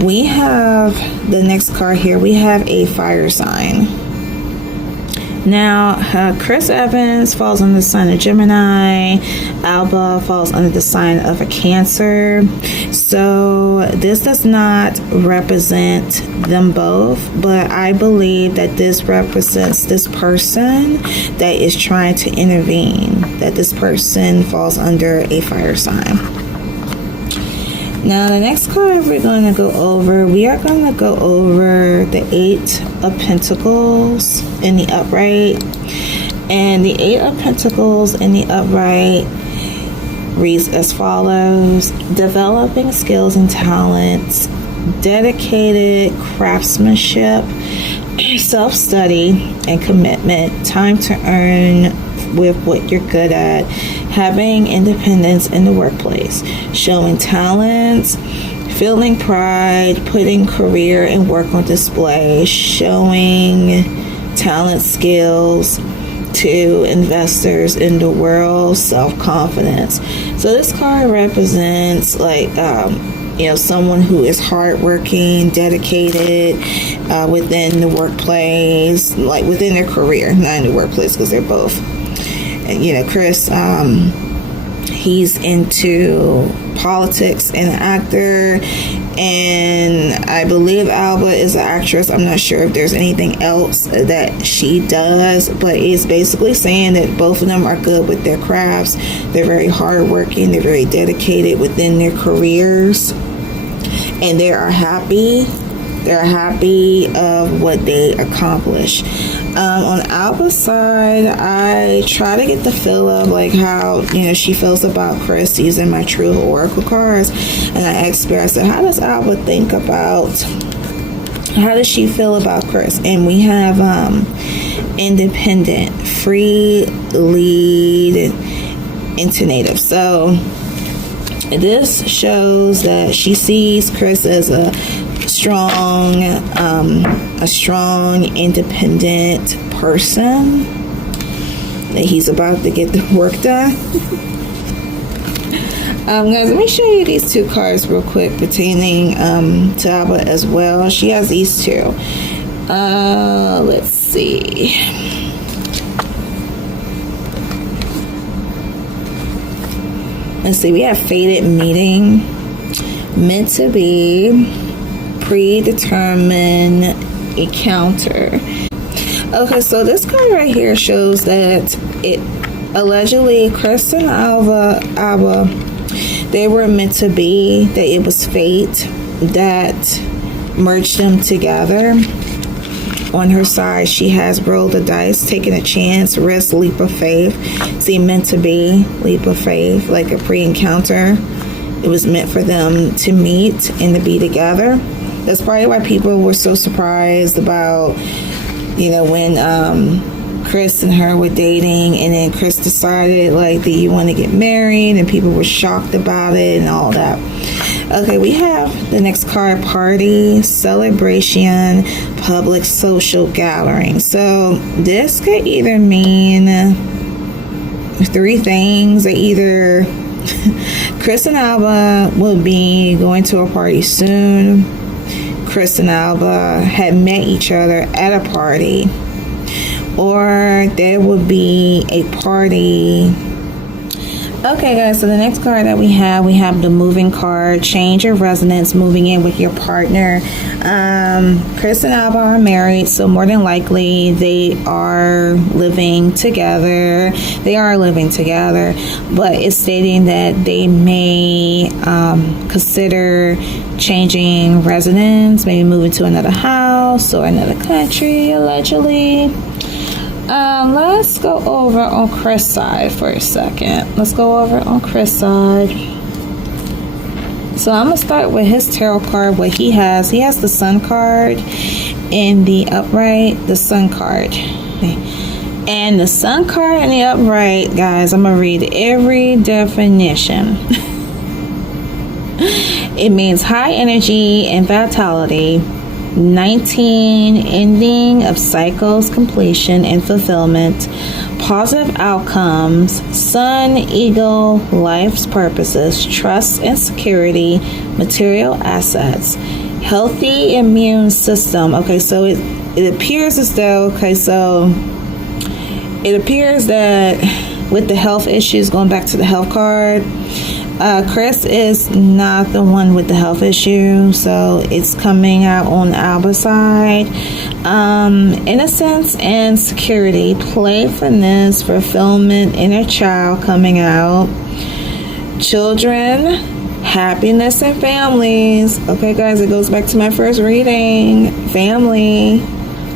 We have the next card here. We have a fire sign. Now, Chris Evans falls under the sign of Gemini. Alba falls under the sign of a Cancer. So this does not represent them both, but I believe that this represents this person that is trying to intervene, that this person falls under a fire sign. Now, the next card we are going to go over the Eight of Pentacles in the upright. And the Eight of Pentacles in the upright reads as follows: developing skills and talents, dedicated craftsmanship, self-study, and commitment. Time to earn with what you're good at, having independence in the workplace, showing talents, feeling pride, putting career and work on display, showing talent, skills to investors in the world, self-confidence. So this card represents someone who is hardworking, dedicated within the workplace, like within their career, not in the workplace, because they're both. Chris, he's into politics and an actor, and I believe Alba is an actress. I'm not sure if there's anything else that she does, but it's basically saying that both of them are good with their crafts. They're very hardworking. They're very dedicated within their careers, and they are happy. They're happy of what they accomplish. On Alba's side, I try to get the feel of how she feels about Chris using my True Oracle cards, and I asked her, I said, how does Alba how does she feel about Chris? And we have independent, free, lead, into native. So this shows that she sees Chris as a strong, independent person, that he's about to get the work done. Guys, let me show you these two cards real quick pertaining to Alba as well. She has these two. Let's see. We have Fated Meeting, Meant to Be, Predetermined Encounter. Okay, so this card right here shows that it allegedly Chris and Alba, they were meant to be, that it was fate that merged them together. On her side, she has rolled the dice, taken a chance, risk, leap of faith. See, meant to be, leap of faith, like a pre-encounter. It was meant for them to meet and to be together. That's probably why people were so surprised about, when Chris and her were dating, and then Chris decided, that you want to get married, and people were shocked about it and all that. Okay, we have the next card: party, celebration, public social gathering. So this could either mean three things. Either Chris and Alba will be going to a party soon. Chris and Alba had met each other at a party, or there would be a party. Okay, guys, so the next card that we have the moving card, change of residence, moving in with your partner. Chris and Alba are married, so more than likely they are living together. But it's stating that they may consider changing residence, maybe moving to another house or another country, allegedly. Let's go over on Chris' side for a second. So I'm going to start with his tarot card, what he has. He has the Sun card in the upright, the Sun card. And the Sun card in the upright, guys, I'm going to read every definition. It means high energy and vitality. 19, ending of cycles, completion and fulfillment, positive outcomes, sun, eagle, life's purposes, trust and security, material assets, healthy immune system. Okay, so it appears as though, It appears that with the health issues, going back to the health card, Chris is not the one with the health issue, so it's coming out on Alba's side. Innocence and security, playfulness, fulfillment, inner child coming out. Children, happiness, and families. Okay, guys, it goes back to my first reading. Family,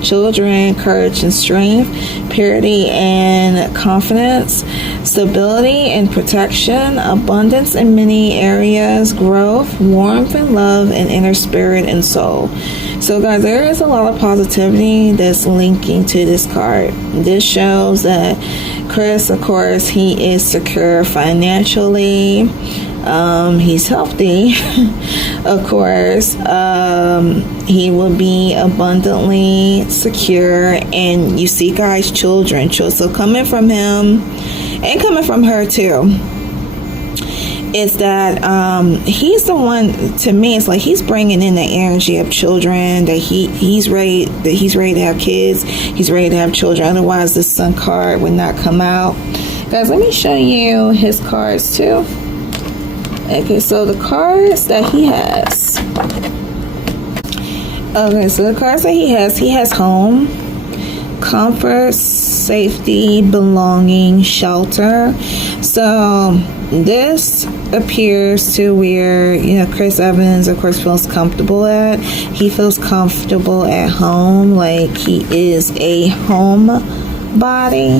children, courage and strength, purity and confidence, stability and protection, abundance in many areas, growth, warmth and love, and inner spirit and soul. So guys, there is a lot of positivity that's linking to this card. This shows that Chris, of course, he is secure financially. He's healthy, of course. He will be abundantly secure. And you see, guys, children. So coming from him and coming from her too, is that he's the one, to me, it's like he's bringing in the energy of children, that he's ready to have kids, he's ready to have children. Otherwise the Sun card would not come out. Guys, let me show you his cards too. Okay, so the cards that he has. Okay, so the cards that he has home, comfort, safety, belonging, shelter. So this appears to where, you know, Chris Evans, of course, feels comfortable at. He feels comfortable at home, like he is a home body.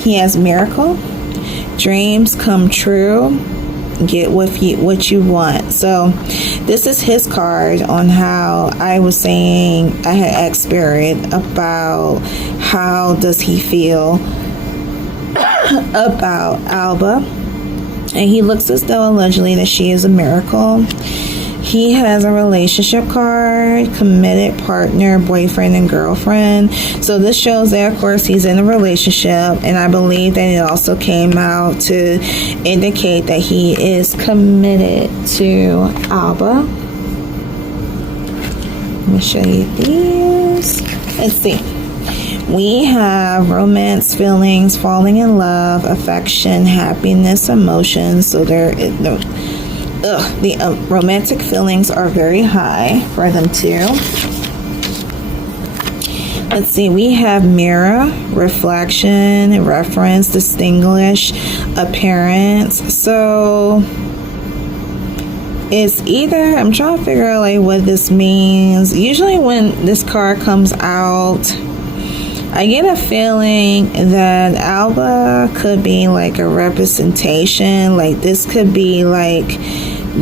He has miracle, dreams come true, get what you want. So this is his card on how I was saying, I had asked Spirit about how does he feel about Alba, and he looks as though allegedly that she is a miracle. He has a relationship card, committed partner, boyfriend and girlfriend. So this shows that, of course, he's in a relationship, and I believe that it also came out to indicate that he is committed to Alba. Let me show you these. Let's see. We have romance, feelings, falling in love, affection, happiness, emotions. So the romantic feelings are very high for them too. Let's see, we have mirror, reflection, reference, distinguish, appearance. So it's either, I'm trying to figure out like what this means. Usually when this card comes out, I get a feeling that Alba could be like a representation. Like this could be like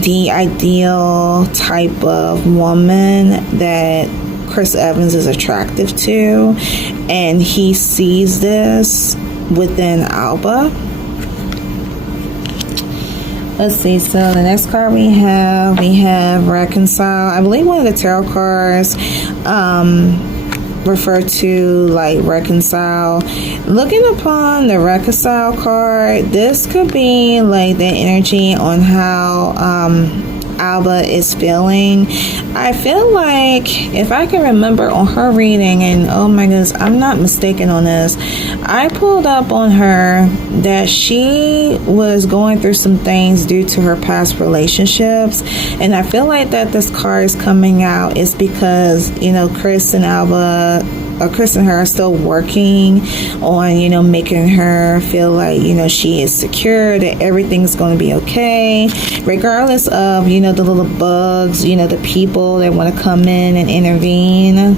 the ideal type of woman that Chris Evans is attractive to, and he sees this within Alba. Let's see, so the next card we have reconcile. I believe one of the tarot cards refer to like reconcile. Looking upon the reconcile card, this could be like the energy on how Alba is feeling. I feel like, if I can remember on her reading, and oh my goodness, I'm not mistaken on this, I pulled up on her that she was going through some things due to her past relationships, and I feel like that this card is coming out is because, you know, Chris and her are still working on, you know, making her feel like, you know, she is secure, that everything's going to be okay, regardless of, you know, the little bugs, you know, the people that want to come in and intervene.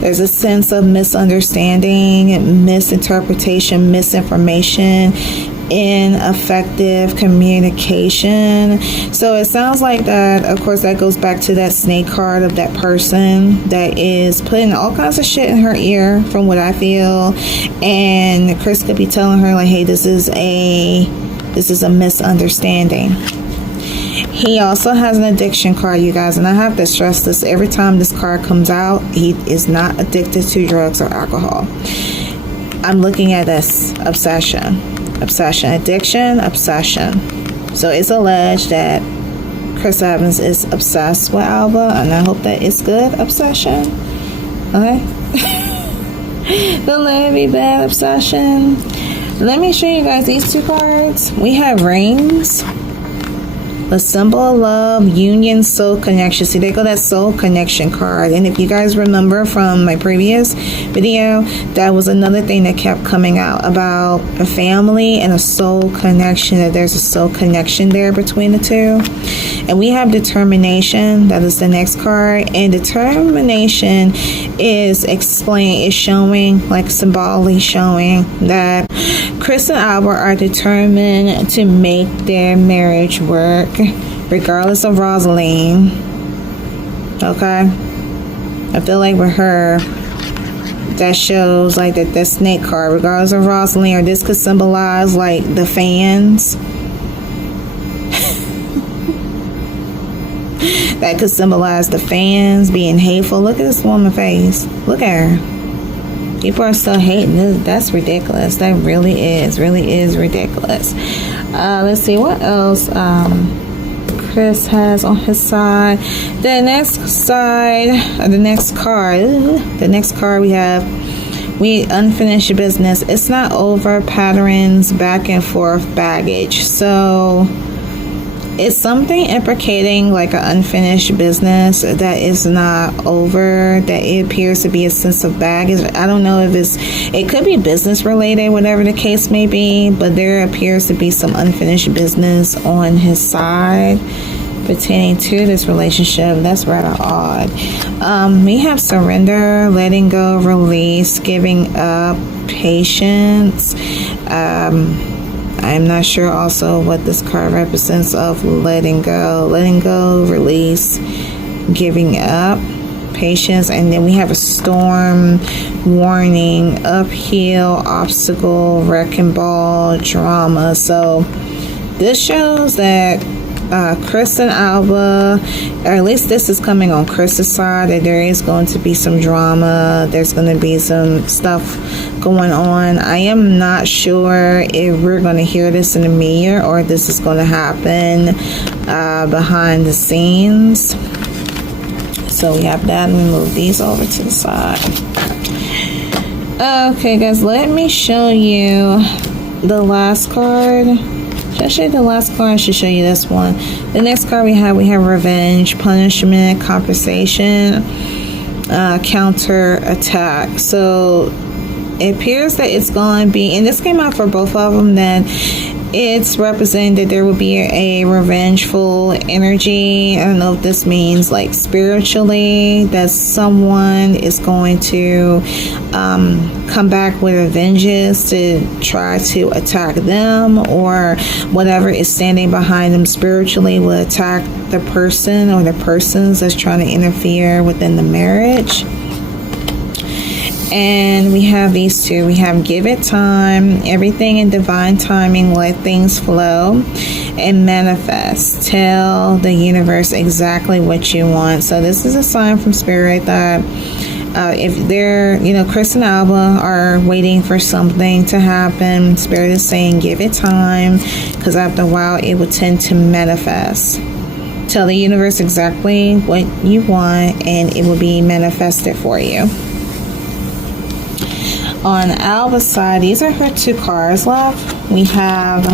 There's a sense of misunderstanding, misinterpretation, misinformation, ineffective communication. So it sounds like that, of course, that goes back to that snake card of that person that is putting all kinds of shit in her ear, from what I feel, and Chris could be telling her like, hey, this is a misunderstanding. He also has an addiction card, you guys, and I have to stress this every time this card comes out. He is not addicted to drugs or alcohol. I'm looking at this obsession, addiction, obsession. So it's alleged that Chris Evans is obsessed with Alba, and I hope that it's good obsession. Okay. The Let It Be Bad obsession. Let me show you guys these two cards. We have rings, the symbol of love, union, soul connection. See, they go that soul connection card. And if you guys remember from my previous video, that was another thing that kept coming out about a family and a soul connection, that there's a soul connection there between the two. And we have determination. That is the next card. And determination is showing, like symbolically showing that Chris and Alba are determined to make their marriage work, regardless of Rosaline. Okay? I feel like with her, that shows like that snake card, regardless of Rosaline, or this could symbolize like the fans. That could symbolize the fans being hateful. Look at this woman's face. Look at her. People are still hating this. That's ridiculous. That really is ridiculous. Let's see what else Chris has on his side. The next card we have, unfinished business. It's not over, patterns, back and forth, baggage. So it's something implicating like an unfinished business that is not over, that it appears to be a sense of baggage. I don't know if it could be business related, whatever the case may be, but there appears to be some unfinished business on his side pertaining to this relationship. That's rather odd. We have surrender, letting go, release, giving up, patience. I'm not sure also what this card represents of letting go, release, giving up, patience. And then we have a storm, warning, uphill, obstacle, wrecking ball, drama. So this shows that Chris and Alba, or at least this is coming on Chris's side, that there is going to be some drama. There's going to be some stuff going on. I am not sure if we're going to hear this in the media or this is going to happen behind the scenes. So we have that, and we move these over to the side. Okay, guys, let me show you the last card. Should I show you the last card? I should show you this one. The next card we have revenge, punishment, compensation, counter attack. So it appears that it's going to be, and this came out for both of them, that it's representing that there will be a revengeful energy. I don't know if this means like spiritually, that someone is going to come back with a vengeance to try to attack them, or whatever is standing behind them spiritually will attack the person or the persons that's trying to interfere within the marriage. And we have these two. We have give it time, everything in divine timing, let things flow, and manifest. Tell the universe exactly what you want. So this is a sign from Spirit that if they're, Chris and Alba are waiting for something to happen, Spirit is saying give it time, because after a while it will tend to manifest. Tell the universe exactly what you want and it will be manifested for you. On Alba's side, these are her two cards left. We have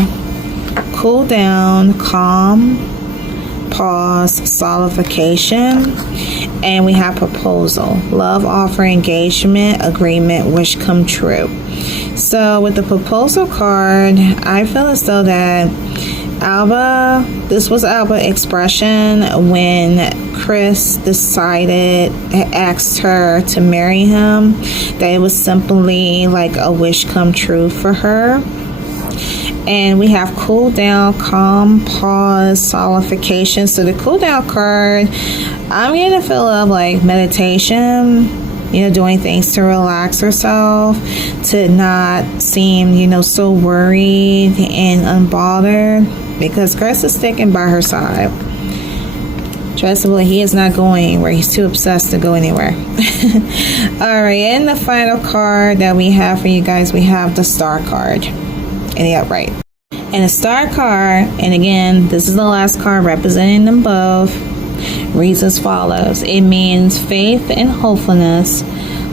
cool down, calm, pause, solidification, and we have proposal, love offer, engagement, agreement, wish come true. So with the proposal card, I feel as though that this was Alba's expression when Chris asked her to marry him, that it was simply like a wish come true for her. And we have cool down, calm, pause, solidification. So the cool down card, I'm getting a feel of like meditation, doing things to relax herself, to not seem, so worried and unbothered, because Chris is sticking by her side. Trustable, he is not going anywhere. He's too obsessed to go anywhere. All right, and the final card that we have for you guys, we have the Star card in the upright. And the Star card, and again, this is the last card representing them both, reads as follows. It means faith and hopefulness,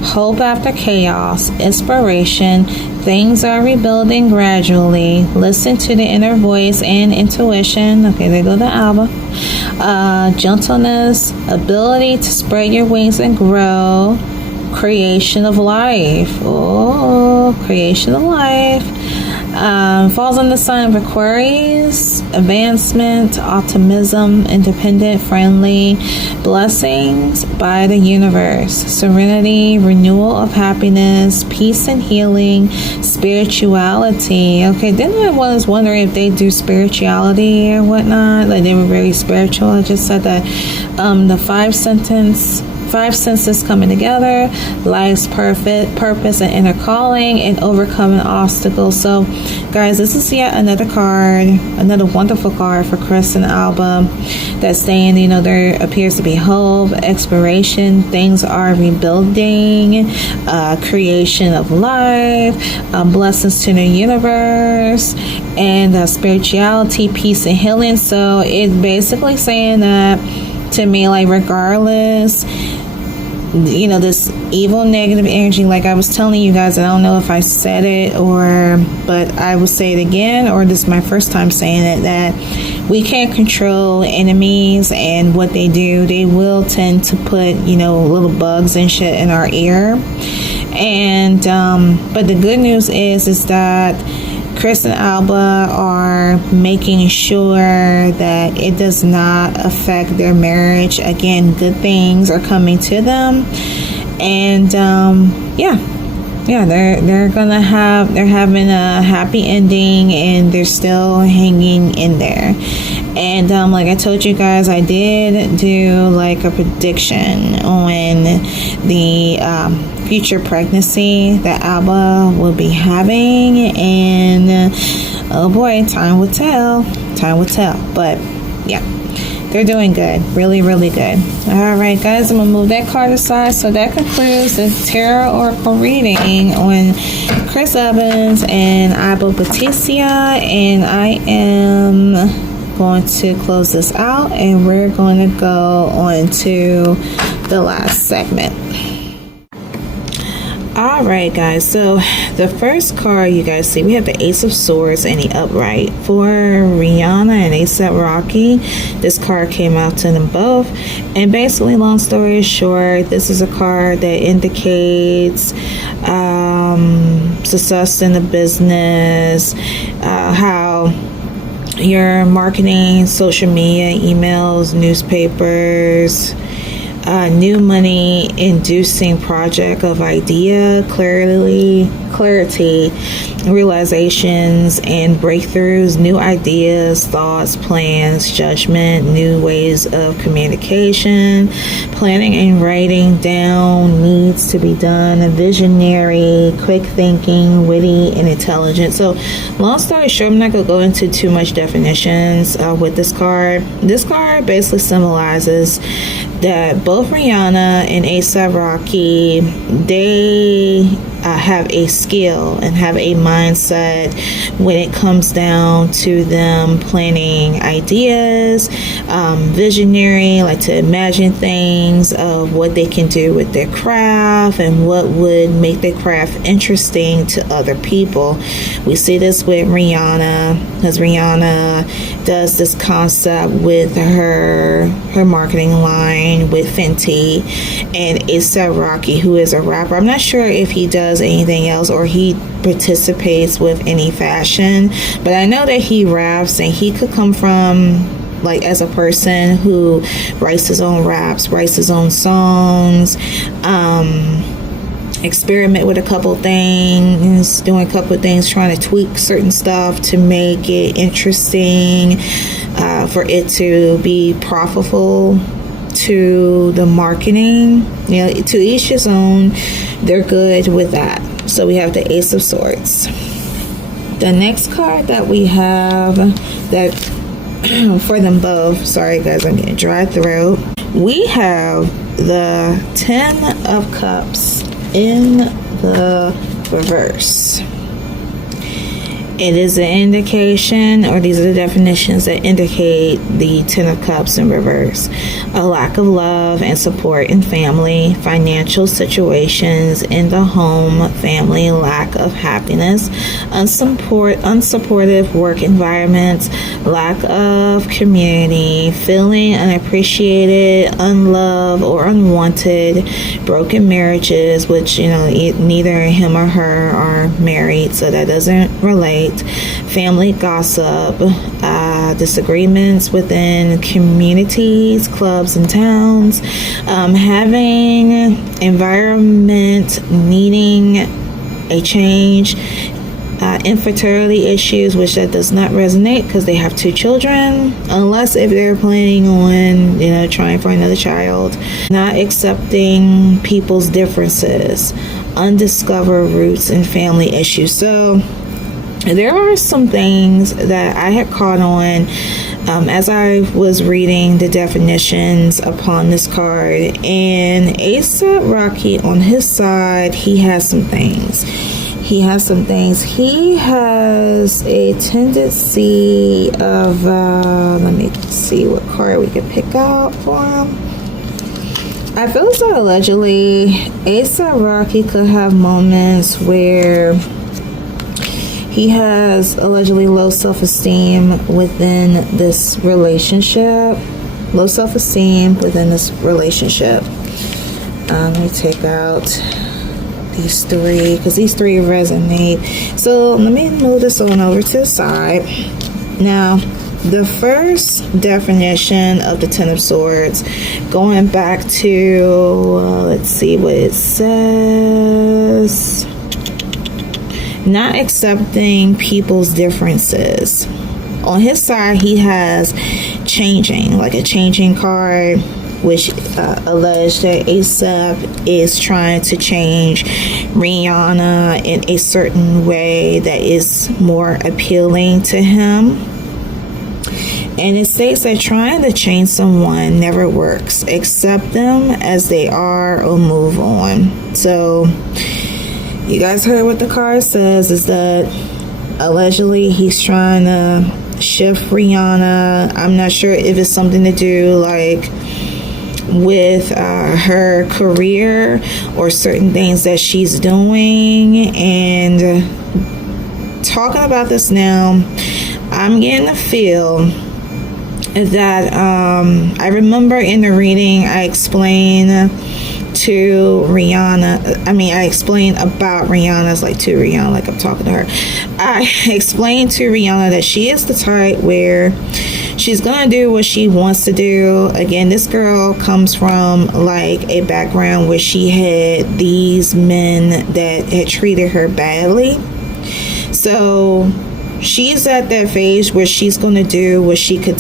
hope after chaos, inspiration, things are rebuilding gradually, listen to the inner voice and intuition. Okay, there go the Alba. Gentleness, ability to spread your wings and grow, creation of life. Oh, creation of life. Falls on the sign of Aquarius, advancement, optimism, independent, friendly, blessings by the universe, serenity, renewal of happiness, peace and healing, spirituality. Okay, then I was wondering if they do spirituality or whatnot, like they were very spiritual. I just said that the five senses coming together, life's purpose and inner calling, and overcoming obstacles. So guys, this is yet another card, another wonderful card for Chris and Alba, that's saying, you know, there appears to be hope, exploration, things are rebuilding, creation of life, blessings to the universe, and spirituality, peace and healing. So it's basically saying that to me, like, regardless, you know, this evil negative energy, like I was telling you guys, I don't know if I said it but I will say it again, or this is my first time saying it, that we can't control enemies and what they do. They will tend to put, you know, little bugs and shit in our ear. And but the good news is that Chris and Alba are making sure that it does not affect their marriage. Again, good things are coming to them, and they're having a happy ending, and they're still hanging in there. And like I told you guys, I did do like a prediction on the future pregnancy that Alba will be having, and oh boy, time will tell. But yeah, they're doing good, really good. All right guys, I'm gonna move that card aside. So that concludes the tarot oracle reading on Chris Evans and Alba Baptista, and I am going to close this out, and we're going to go on to the last segment. Alright guys, so the first card you guys see, we have the Ace of Swords and the upright for Rihanna and ASAP Rocky. This card came out to them both, and basically, long story short, this is a card that indicates success in the business, how your marketing, social media, emails, newspapers, new money inducing project of idea, clarity, realizations and breakthroughs, new ideas, thoughts, plans, judgment, new ways of communication, planning and writing down needs to be done, a visionary, quick thinking, witty, and intelligent. So long story short, I'm not going to go into too much definitions with this card. This card basically symbolizes that both Rihanna and ASAP Rocky, they have a skill and have a mindset when it comes down to them planning ideas, visionary, like to imagine things of what they can do with their craft and what would make their craft interesting to other people. We see this with Rihanna, because Rihanna does this concept with her marketing line with Fenty, and ASAP Rocky, who is a rapper. I'm not sure if he does anything else or he participates with any fashion, but I know that he raps, and he could come from, like, as a person who writes his own raps, writes his own songs, experiment with a couple things, doing a couple things, trying to tweak certain stuff to make it interesting, for it to be profitable to the marketing. You know, to each his own. They're good with that. So we have the Ace of Swords. The next card that we have that for them both, sorry guys, I'm getting dry throat, we have the 10 of Cups in the reverse. It is an indication, or these are the definitions that indicate the Ten of Cups in reverse. A lack of love and support in family, financial situations in the home, family, lack of happiness, unsupportive work environments, lack of community, feeling unappreciated, unloved, or unwanted, broken marriages, which, neither him or her are married, so that doesn't relate. Family gossip, disagreements within communities, clubs, and towns, having environment needing a change, infertility issues, which that does not resonate because they have 2 children, unless if they're planning on trying for another child. Not accepting people's differences, undiscovered roots in family issues. So there are some things that I had caught on as I was reading the definitions upon this card. And ASAP Rocky, on his side, he has some things. He has a tendency of, let me see what card we can pick out for him. I feel as though allegedly ASAP Rocky could have moments where he has allegedly low self-esteem within this relationship. Let me take out these 3 because these 3 resonate. So let me move this on over to the side. Now, the first definition of the Ten of Swords, going back to, let's see what it says. Not accepting people's differences. On his side, he has changing, like a changing card, which alleged that ASAP is trying to change Rihanna in a certain way that is more appealing to him. And it states that trying to change someone never works. Accept them as they are or move on. So you guys heard what the card says, is that allegedly he's trying to shift Rihanna. I'm not sure if it's something to do like with her career or certain things that she's doing. And talking about this now, I'm getting the feel that I remember in the reading I explained to Rihanna, I explained about Rihanna, it's like to Rihanna, like I'm talking to her. I explained to Rihanna that she is the type where she's gonna do what she wants to do. Again, this girl comes from like a background where she had these men that had treated her badly. So she's at that phase where she's gonna do what she's going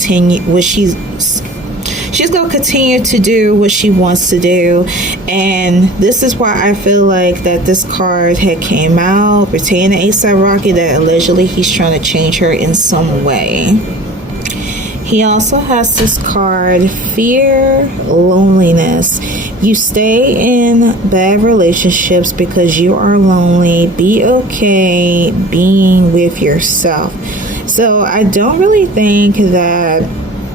to continue to do what she wants to do. And this is why I feel like that this card had came out pertaining to ASAP Rocky, that allegedly he's trying to change her in some way. He also has this card, fear, loneliness. You stay in bad relationships because you are lonely. Be okay being with yourself. So I don't really think that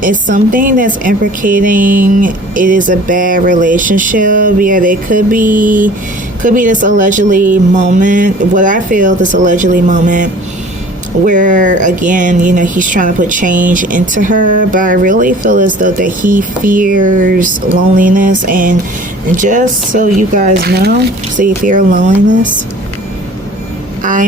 it's something that's implicating it is a bad relationship. Yeah, they could be this allegedly moment, what I feel, this allegedly moment where, again, he's trying to put change into her, but I really feel as though that he fears loneliness. And just so you guys know, so you fear loneliness, I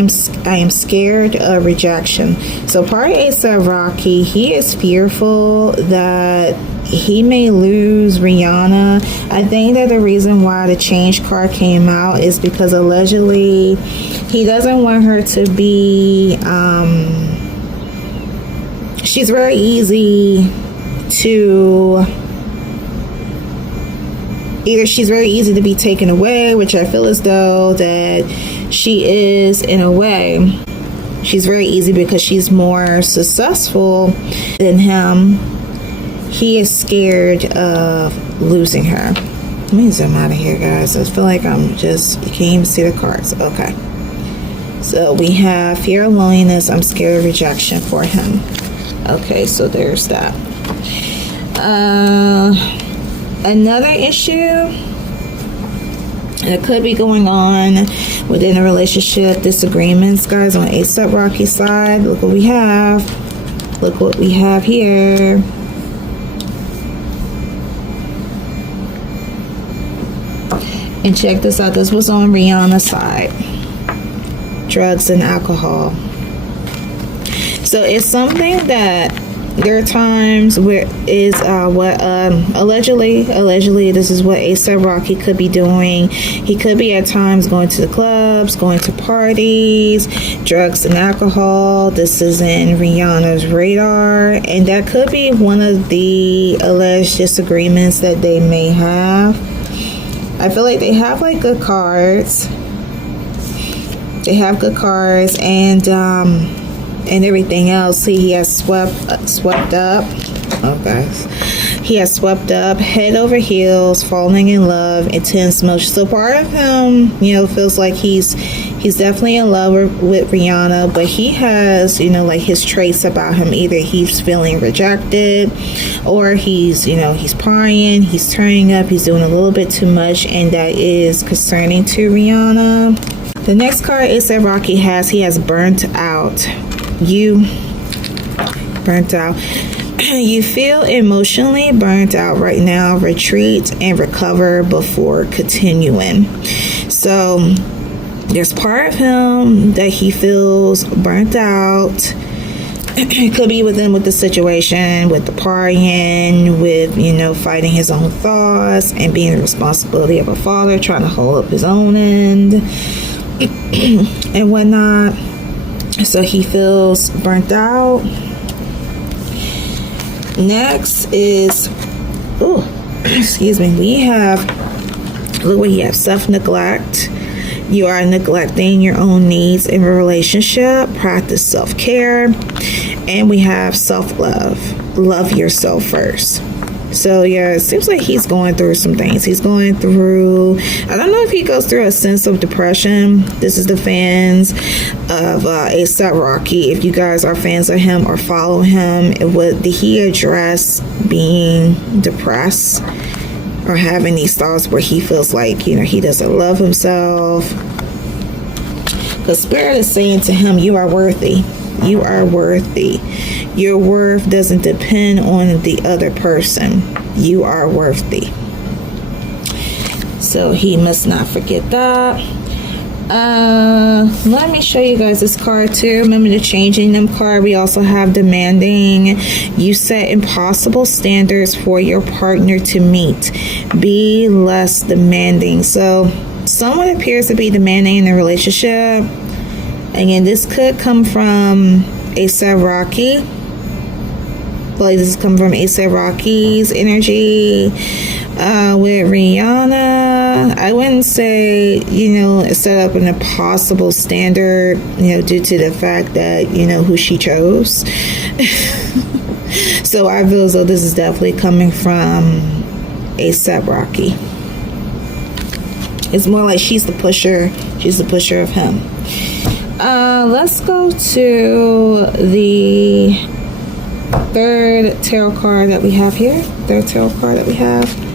am scared of rejection. So part of ASAP Rocky, he is fearful that he may lose Rihanna. I think that the reason why the change card came out is because allegedly he doesn't want her to be she's very easy to be taken away, which I feel as though that she is in a way. She's very easy because she's more successful than him. He is scared of losing her. Let me zoom out of here, guys. I feel like you can't even see the cards. Okay. So we have fear of loneliness. I'm scared of rejection for him. Okay, so there's that. Another issue that could be going on within a relationship, disagreements, guys, on ASAP Rocky's side. Look what we have. Look what we have here. And check this out. This was on Rihanna's side. Drugs and alcohol. So it's something that there are times where is allegedly this is what ASAP Rocky could be doing. He could be at times going to the clubs, going to parties, drugs and alcohol. This is in Rihanna's radar, and that could be one of the alleged disagreements that they may have. I feel like they have like good cards. They have good cards, and everything else. See, he has swept up. Oh, guys. He has swept up, head over heels, falling in love, intense emotion. So part of him, feels like he's definitely in love with Rihanna, but he has, like his traits about him. Either he's feeling rejected, or he's prying, he's turning up, he's doing a little bit too much, and that is concerning to Rihanna. The next card ASAP Rocky has, he has burnt out. You burnt out. You feel emotionally burnt out right now. Retreat and recover before continuing. So there's part of him that he feels burnt out. It could be with the situation, with the partying, with fighting his own thoughts and being the responsibility of a father, trying to hold up his own end and whatnot. So he feels burnt out. Next is, we have, look what you have, self-neglect. You are neglecting your own needs in a relationship. Practice self-care. And we have self-love. Love yourself first. So yeah, it seems like he's going through some things. He's going through, I don't know if he goes through a sense of depression. This is the fans of ASAP Rocky. If you guys are fans of him or follow him, did he address being depressed or having these thoughts where he feels like, he doesn't love himself? Because Spirit is saying to him, you are worthy. You are worthy. Your worth doesn't depend on the other person. You are worthy. So he must not forget that. Let me show you guys this card too. Remember the changing them card. We also have demanding. You set impossible standards for your partner to meet. Be less demanding. So someone appears to be demanding in a relationship. Again, this could come from ASAP Rocky. Like this is coming from ASAP Rocky's energy. With Rihanna, I wouldn't say, set up an impossible standard, due to the fact that, who she chose. So I feel as though this is definitely coming from ASAP Rocky. It's more like she's the pusher. She's the pusher of him. Let's go to the third tarot card that we have here. Third tarot card that we have.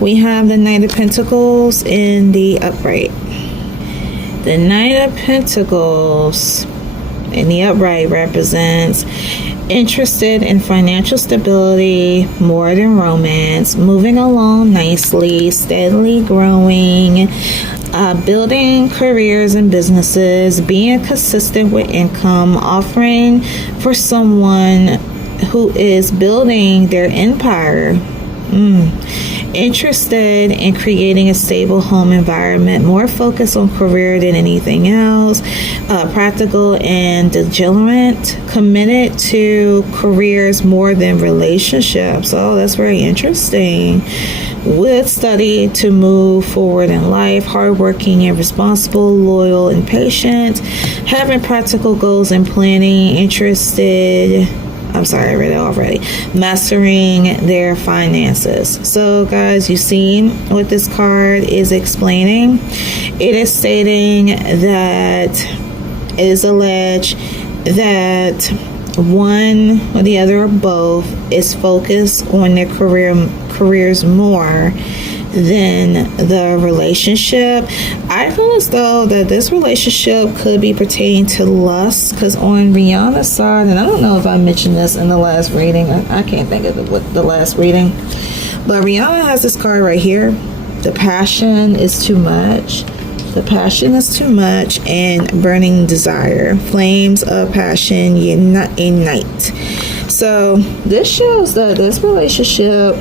We have the Knight of Pentacles in the upright. The Knight of Pentacles in the upright represents interested in financial stability more than romance, moving along nicely, steadily growing, building careers and businesses, being consistent with income, offering for someone who is building their empire. Interested in creating a stable home environment, more focused on career than anything else, practical and diligent, committed to careers more than relationships. Oh, that's very interesting. Would study to move forward in life, hardworking and responsible, loyal and patient, having practical goals and planning, I read it already. Mastering their finances. So guys, you see what this card is explaining. It is stating that it is alleged that one or the other or both is focused on their careers more than the relationship. I feel as though that this relationship could be pertaining to lust, because on Rihanna's side, and I don't know if I mentioned this in the last reading, I can't think of the last reading, but Rihanna has this card right here. The passion is too much. The passion is too much, and burning desire. Flames of passion ignite. So this shows that this relationship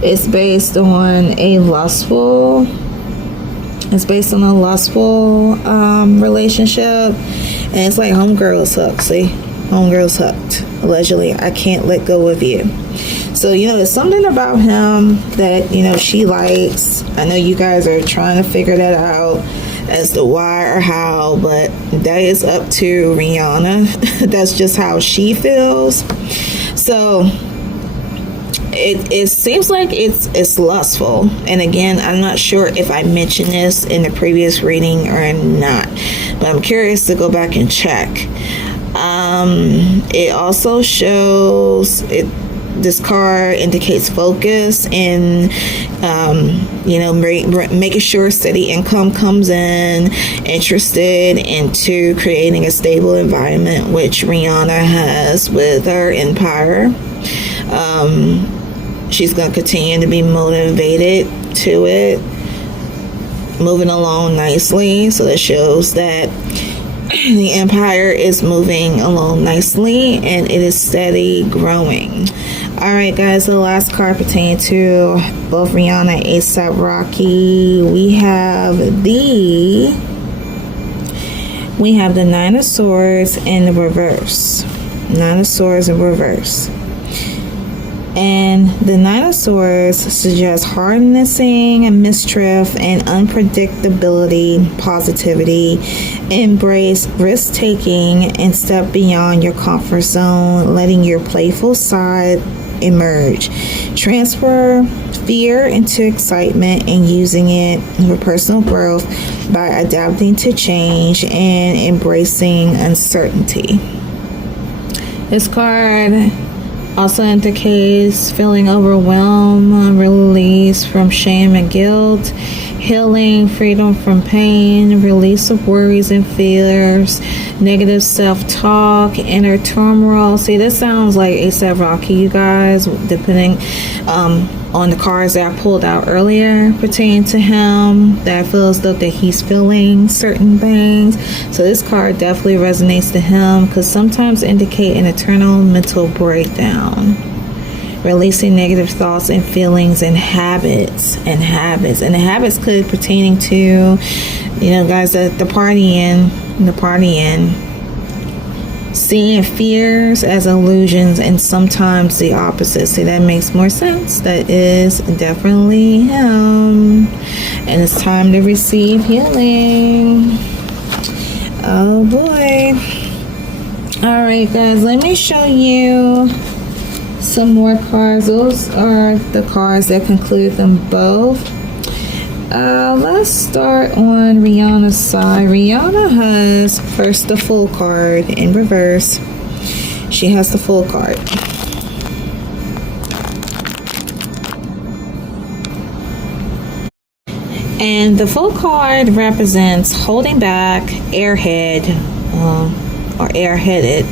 is based on a lustful relationship, and it's like homegirl is hooked. See, homegirl's hooked. Allegedly, I can't let go of you. So, there's something about him that, she likes. I know you guys are trying to figure that out as to why or how, but that is up to Rihanna. That's just how she feels. So it seems like it's lustful. And again, I'm not sure if I mentioned this in the previous reading or not, but I'm curious to go back and check. It also shows this card indicates focus and making sure steady income comes in, interested into creating a stable environment, which Rihanna has with her empire. She's going to continue to be motivated to it, moving along nicely. So that shows that the empire is moving along nicely and it is steady growing. All right, guys, the last card pertaining to both Rihanna and ASAP Rocky. We have the Nine of Swords in the reverse. Nine of Swords in reverse. And the Nine of Swords suggests harnessing mischief and unpredictability, positivity. Embrace risk-taking and step beyond your comfort zone, letting your playful side emerge. Transfer fear into excitement and using it for personal growth by adapting to change and embracing uncertainty. This card also indicates feeling overwhelmed, release from shame and guilt, healing, freedom from pain, release of worries and fears, negative self-talk, inner turmoil. See, this sounds like ASAP Rocky, you guys, depending on the cards that I pulled out earlier pertaining to him, that I feel as though that he's feeling certain things. So this card definitely resonates to him, because sometimes indicate an internal mental breakdown, releasing negative thoughts and feelings and habits. And the habits could pertaining to, guys, the partying, seeing fears as illusions, and sometimes the opposite. See, that makes more sense. That is definitely him. And it's time to receive healing. Oh boy. All right, guys, let me show you some more cards. Those are the cards that conclude them both. Let's start on Rihanna's side. Rihanna has first the Fool card in reverse. She has the Fool card. And the Fool card represents holding back, airhead, or airheaded,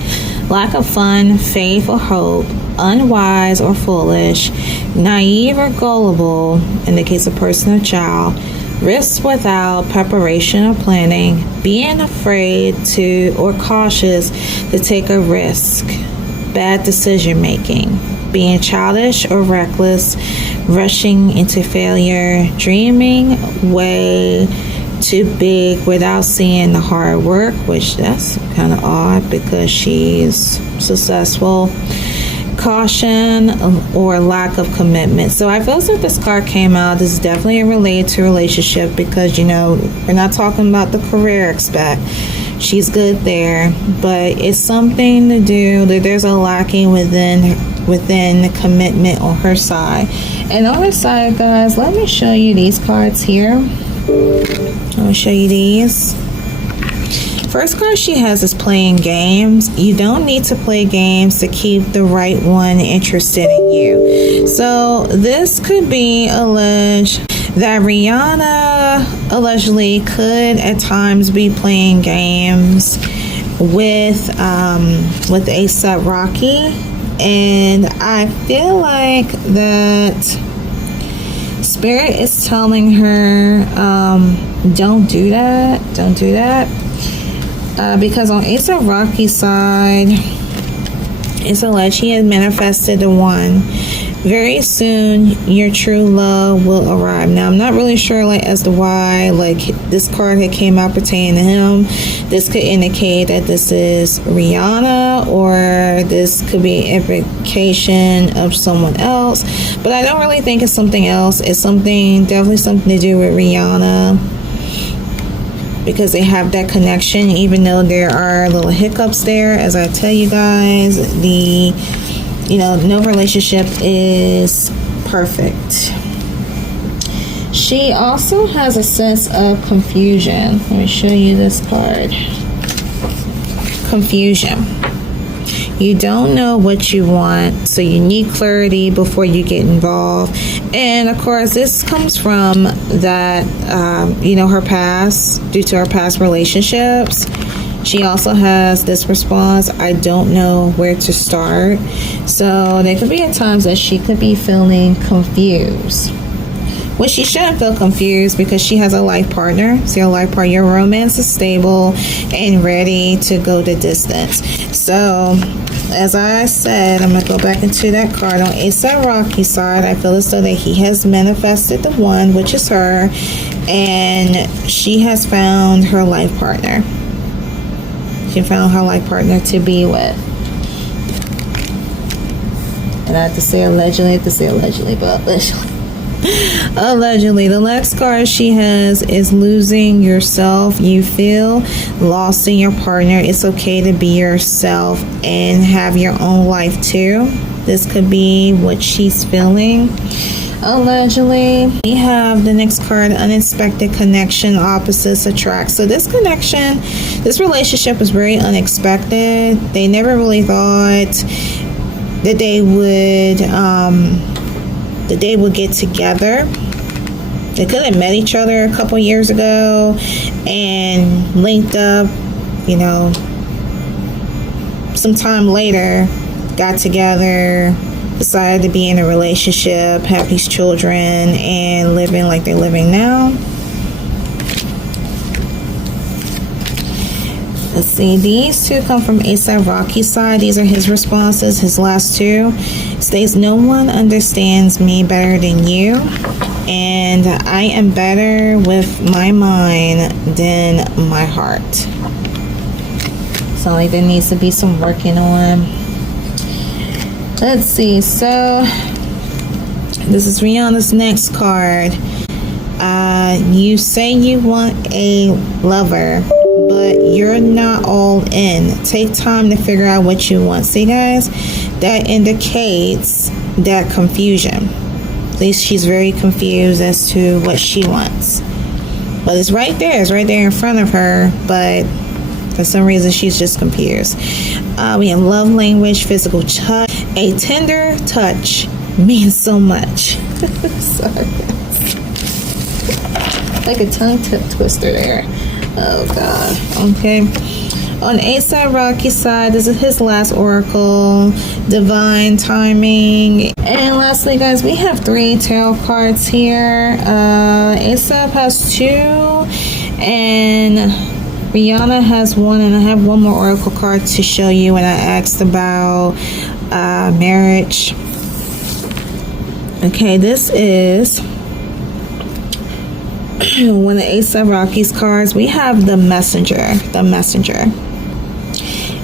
lack of fun, faith or hope, unwise or foolish, naive or gullible in the case of person or child, risks without preparation or planning, being afraid to or cautious to take a risk, bad decision making, being childish or reckless, rushing into failure, dreaming way too big without seeing the hard work, which that's kind of odd because she's successful, caution or lack of commitment. So I feel as if this card came out, this is definitely related to relationship, because we're not talking about the career aspect. She's good there, but it's something to do that there's a lacking within the commitment on her side. And on her side, guys, let me show you these cards here. I'm going to show you these. First card she has is playing games. You don't need to play games to keep the right one interested in you. So this could be alleged that Rihanna allegedly could at times be playing games with ASAP Rocky, and I feel like that Spirit is telling her don't do that, because on ASAP Rocky's side, it's alleged he has manifested the one. Very soon your true love will arrive. Now I'm not really sure as to why this card had came out pertaining to him. This could indicate that this is Rihanna, or this could be an implication of someone else, but I don't really think it's something else. It's definitely something to do with Rihanna, because they have that connection, even though there are little hiccups there. As I tell you guys, no relationship is perfect. She also has a sense of confusion. Let me show you this card. Confusion. You don't know what you want, so you need clarity before you get involved. And of course, this comes from that, her past, due to her past relationships. She also has this response, I don't know where to start. So there could be at times that she could be feeling confused. Well, she shouldn't feel confused, because she has a life partner. So your romance is stable and ready to go the distance. So as I said, I'm going to go back into that card. On ASAP Rocky's side, I feel as though that he has manifested the one, which is her, and she has found her life partner. She found her life partner to be with. And I have to say allegedly, but allegedly. The next card she has is losing yourself. You feel lost in your partner. It's okay to be yourself and have your own life too. This could be what she's feeling. Allegedly, we have the next card, unexpected connection, opposites attract. So this connection, this relationship was very unexpected. They never really thought that they would get together. They could have met each other a couple years ago and linked up, sometime later, got together, decided to be in a relationship, have these children, and living like they're living now. Let's see, these two come from ASAP Rocky's side. These are his responses, his last two. States, no one understands me better than you, and I am better with my mind than my heart. So there needs to be some working on. Let's see, so this is Rihanna's next card. You say you want a lover, but you're not all in. Take time to figure out what you want. See, guys, that indicates that confusion. At least she's very confused as to what she wants. But it's right there. It's right there in front of her, but for some reason, she's just confused. We have love language, physical touch. A tender touch means so much. Sorry, guys. Like a tongue twister there. Oh, God. Okay. On ASAP Rocky's side, this is his last oracle, divine timing. And lastly, guys, we have 3 tarot cards here. ASAP has 2, and Rihanna has 1, and I have 1 more oracle card to show you when I asked about marriage. Okay, this is one of ASAP Rocky's cards. We have the messenger.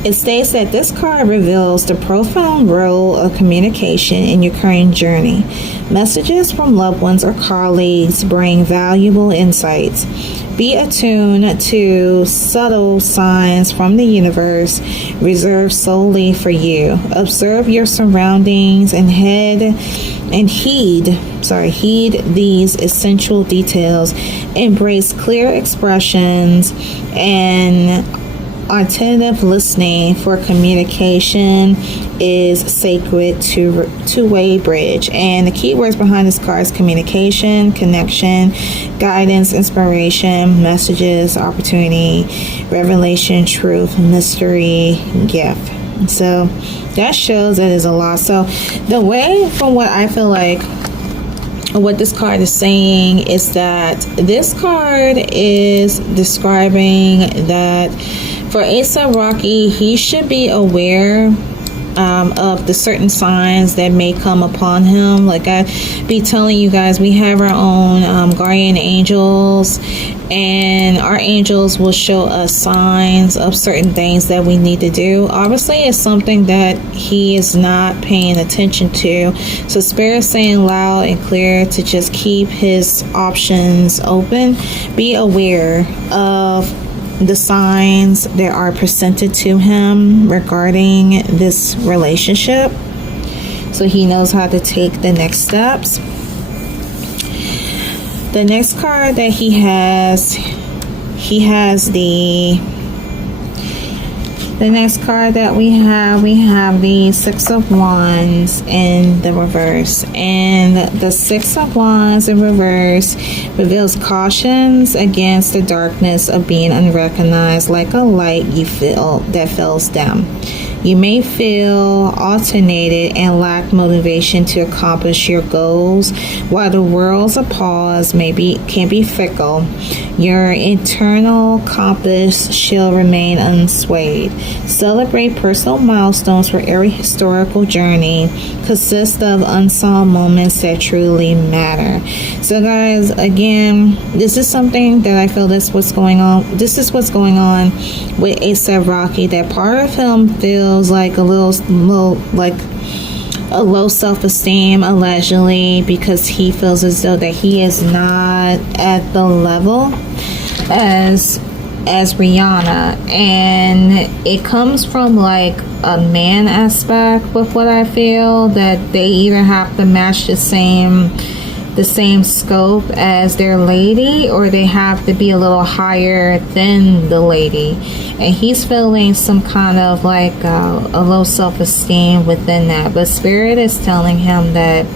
It states that this card reveals the profound role of communication in your current journey. Messages from loved ones or colleagues bring valuable insights. Be attuned to subtle signs from the universe reserved solely for you. Observe your surroundings and heed these essential details. Embrace clear expressions and attentive listening, for communication is sacred two-way bridge. And the key words behind this card is communication, connection, guidance, inspiration, messages, opportunity, revelation, truth, mystery, gift. So that shows that there's a lot. So the way, from what I feel like, what this card is saying is that this card is describing that for ASAP Rocky, he should be aware of the certain signs that may come upon him. Like I be telling you guys, we have our own guardian angels, and our angels will show us signs of certain things that we need to do. Obviously, it's something that he is not paying attention to. So Spirit is saying loud and clear to just keep his options open. Be aware of the signs that are presented to him regarding this relationship, so he knows how to take the next steps. The next card that he has the next card that we have the Six of Wands in the reverse. And the Six of Wands in reverse reveals cautions against the darkness of being unrecognized, like a light you feel that fills them. You may feel alternated and lack motivation to accomplish your goals. While the world's applause can be fickle, your internal compass shall remain unswayed. Celebrate personal milestones, for every historical journey consists of unsung moments that truly matter. So guys, again, this is something that I feel this is what's going on with ASAP Rocky, that part of him feels like a little like a low self-esteem, allegedly, because he feels as though that he is not at the level as Rihanna, and it comes from like a man aspect with what I feel, that they either have to match the same scope as their lady, or they have to be a little higher than the lady, and he's feeling some kind of like a low self-esteem within that. But Spirit is telling him that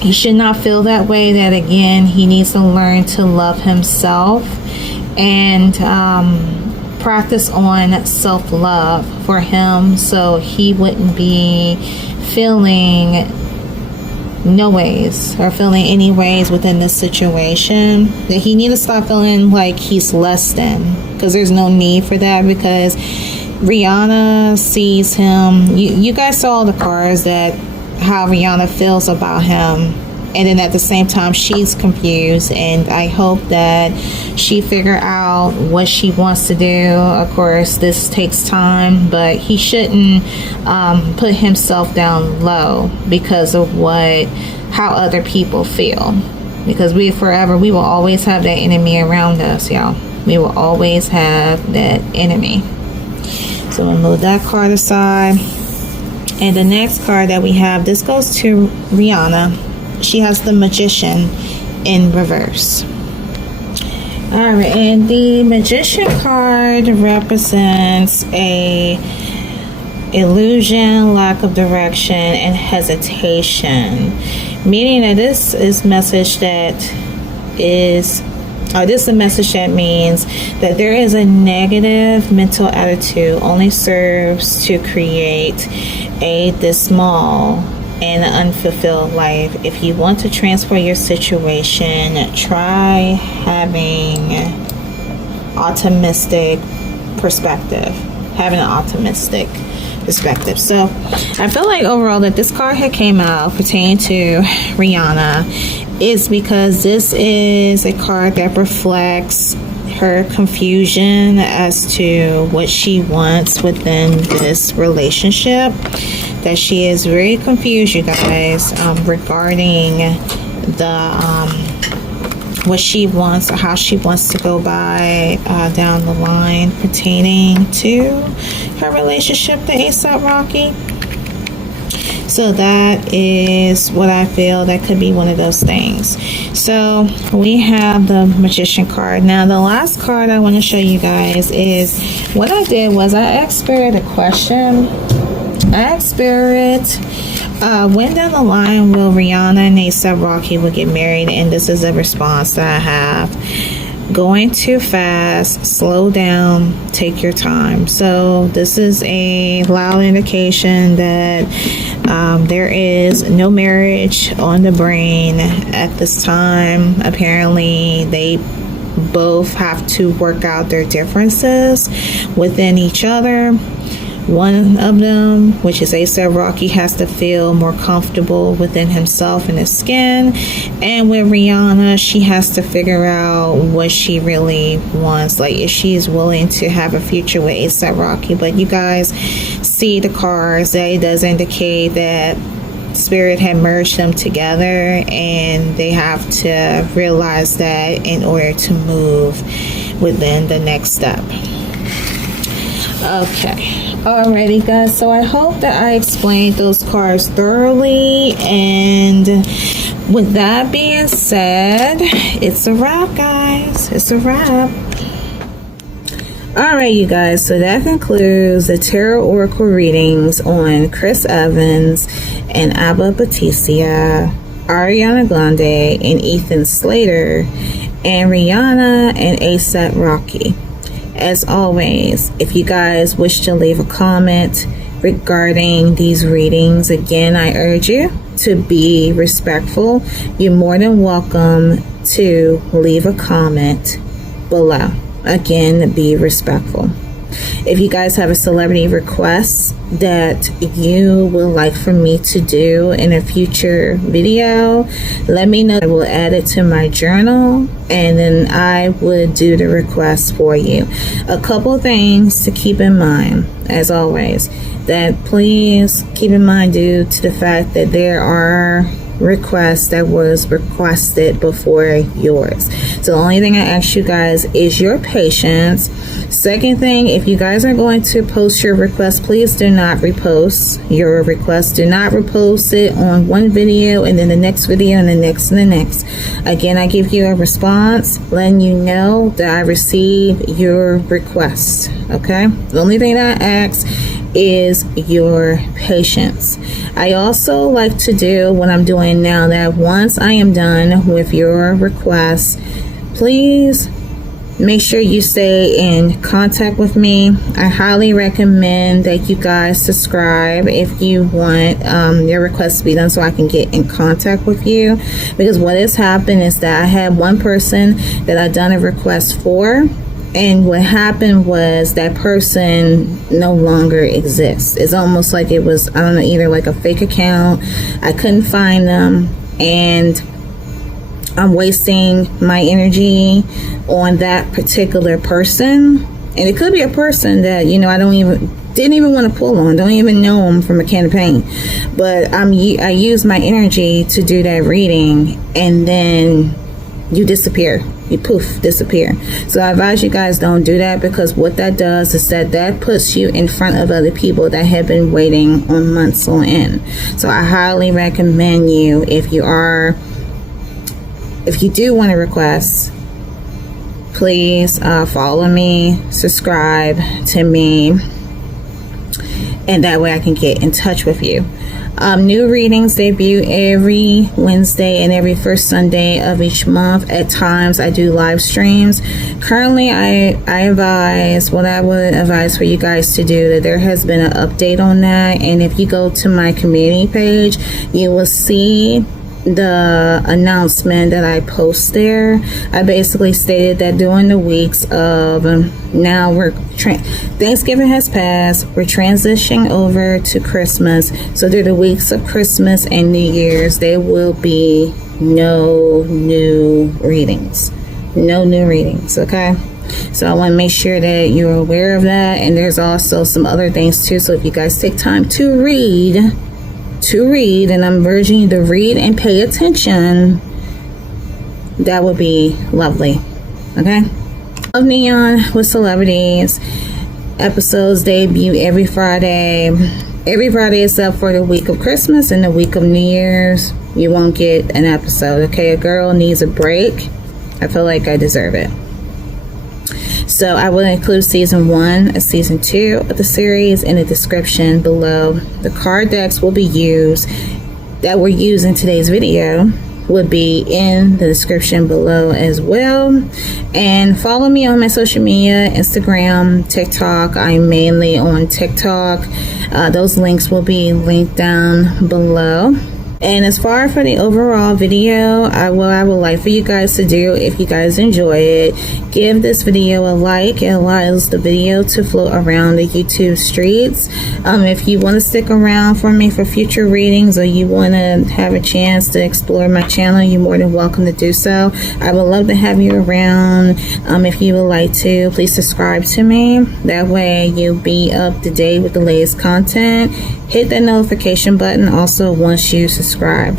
he should not feel that way, that again he needs to learn to love himself and practice on self-love for him, so he wouldn't be feeling no ways or feeling any ways within this situation. That he needs to stop feeling like he's less than, because there's no need for that, because Rihanna sees him. You guys saw the cards, that how Rihanna feels about him, and then at the same time she's confused, and I hope that she figure out what she wants to do. Of course, this takes time, but he shouldn't put himself down low because of how other people feel, because we will always have that enemy around us, y'all. We will always have that enemy. So we'll move that card aside. And the next card that we have, this goes to Rihanna. She has the Magician in reverse. Alright, and the Magician card represents a illusion, lack of direction, and hesitation. Meaning that this is a message that means that there is a negative mental attitude only serves to create a dismal and unfulfilled life. If you want to transfer your situation, try having optimistic perspective. So I feel like overall that this card had came out pertaining to Rihanna is because this is a card that reflects her confusion as to what she wants within this relationship. That she is very confused, you guys, regarding the what she wants or how she wants to go by down the line pertaining to her relationship to ASAP Rocky. So that is what I feel that could be one of those things. So we have the Magician card. Now the last card I want to show you guys is what I did was I asked Spirit a question. I asked Spirit, when down the line will Rihanna and ASAP Rocky will get married? And this is a response that I have. Going too fast, slow down, take your time. So this is a loud indication that there is no marriage on the brain at this time. Apparently they both have to work out their differences within each other. One of them, which is ASAP Rocky, has to feel more comfortable within himself and his skin. And with Rihanna, she has to figure out what she really wants. Like if she is willing to have a future with ASAP Rocky. But you guys see the cards that it does indicate that Spirit had merged them together. And they have to realize that in order to move within the next step. Okay. Alrighty guys, so I hope that I explained those cards thoroughly, and with that being said, it's a wrap guys, it's a wrap. Alright you guys, so that concludes the Tarot Oracle readings on Chris Evans and Alba Baptista, Ariana Grande and Ethan Slater, and Rihanna and ASAP Rocky. As always, if you guys wish to leave a comment regarding these readings, again, I urge you to be respectful. You're more than welcome to leave a comment below. Again, be respectful. If you guys have a celebrity request that you would like for me to do in a future video, let me know. I will add it to my journal and then I would do the request for you. A couple things to keep in mind, as always, that please keep in mind due to the fact that there are requests that was requested before yours. So the only thing I ask you guys is your patience. Second thing, if you guys are going to post your request, please do not repost your request. Do not repost it on one video and then the next video and the next and the next. Again, I give you a response letting you know that I received your request. Okay, the only thing that I ask is your patience. I also like to do what I'm doing now, that once I am done with your request, please make sure you stay in contact with me. I highly recommend that you guys subscribe if you want your request to be done so I can get in contact with you, because what has happened is that I had one person that I done a request for, and what happened was that person no longer exists. It's almost like it was, I don't know, either like a fake account. I couldn't find them, and I'm wasting my energy on that particular person. And it could be a person that, you know, I didn't even want to pull on, don't even know them from a can of paint. But I use my energy to do that reading, and then you disappear. You poof, disappear. So I advise you guys don't do that, because what that does is that puts you in front of other people that have been waiting on months on end. So I highly recommend you, if you do want to request, please follow me, subscribe to me, and that way I can get in touch with you. New readings debut every Wednesday and every first Sunday of each month. At times I do live streams. Currently I advise, what I would advise for you guys to do, that there has been an update on that, and if you go to my community page, you will see the announcement that I post there. I basically stated that during the weeks of now Thanksgiving has passed, we're transitioning over to Christmas. So through the weeks of Christmas and New Year's, there will be no new readings. No new readings, okay? So I want to make sure that you're aware of that. And there's also some other things too. So if you guys take time to read, and I'm urging you to read and pay attention, that would be lovely. Okay? Love Neon with Celebrities. Episodes debut every Friday except for the week of Christmas and the week of New Year's. You won't get an episode. Okay? A girl needs a break. I feel like I deserve it. So I will include season 1 and season 2 of the series in the description below. The card decks will be used that were used in today's video would be in the description below as well. And follow me on my social media, Instagram, TikTok. I'm mainly on TikTok. Those links will be linked down below. And as far for the overall video, I would like for you guys to do, if you guys enjoy it, give this video a like. It allows the video to float around the YouTube streets. If you want to stick around for me for future readings, or you want to have a chance to explore my channel, you're more than welcome to do so. I would love to have you around. If you would like to, please subscribe to me. That way you'll be up to date with the latest content. Hit that notification button also once you subscribe.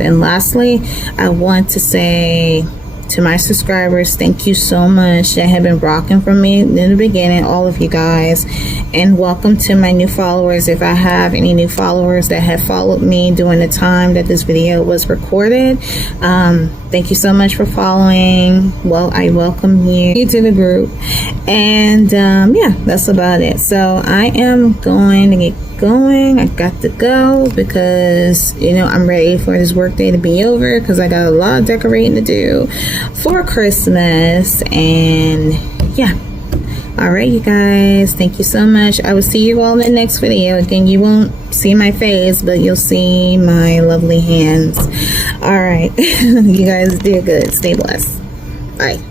And lastly, I want to say to my subscribers, thank you so much that have been rocking for me in the beginning, all of you guys. And welcome to my new followers. If I have any new followers that have followed me during the time that this video was recorded, thank you so much for following. Well, I welcome you to the group. And yeah, that's about it. So I am going to get going. I got to go because, you know, I'm ready for this work day to be over because I got a lot of decorating to do for Christmas. And yeah. All right, you guys, thank you so much. I will see you all in the next video. Again, you won't see my face, but you'll see my lovely hands. All right. You guys do good. Stay blessed. Bye.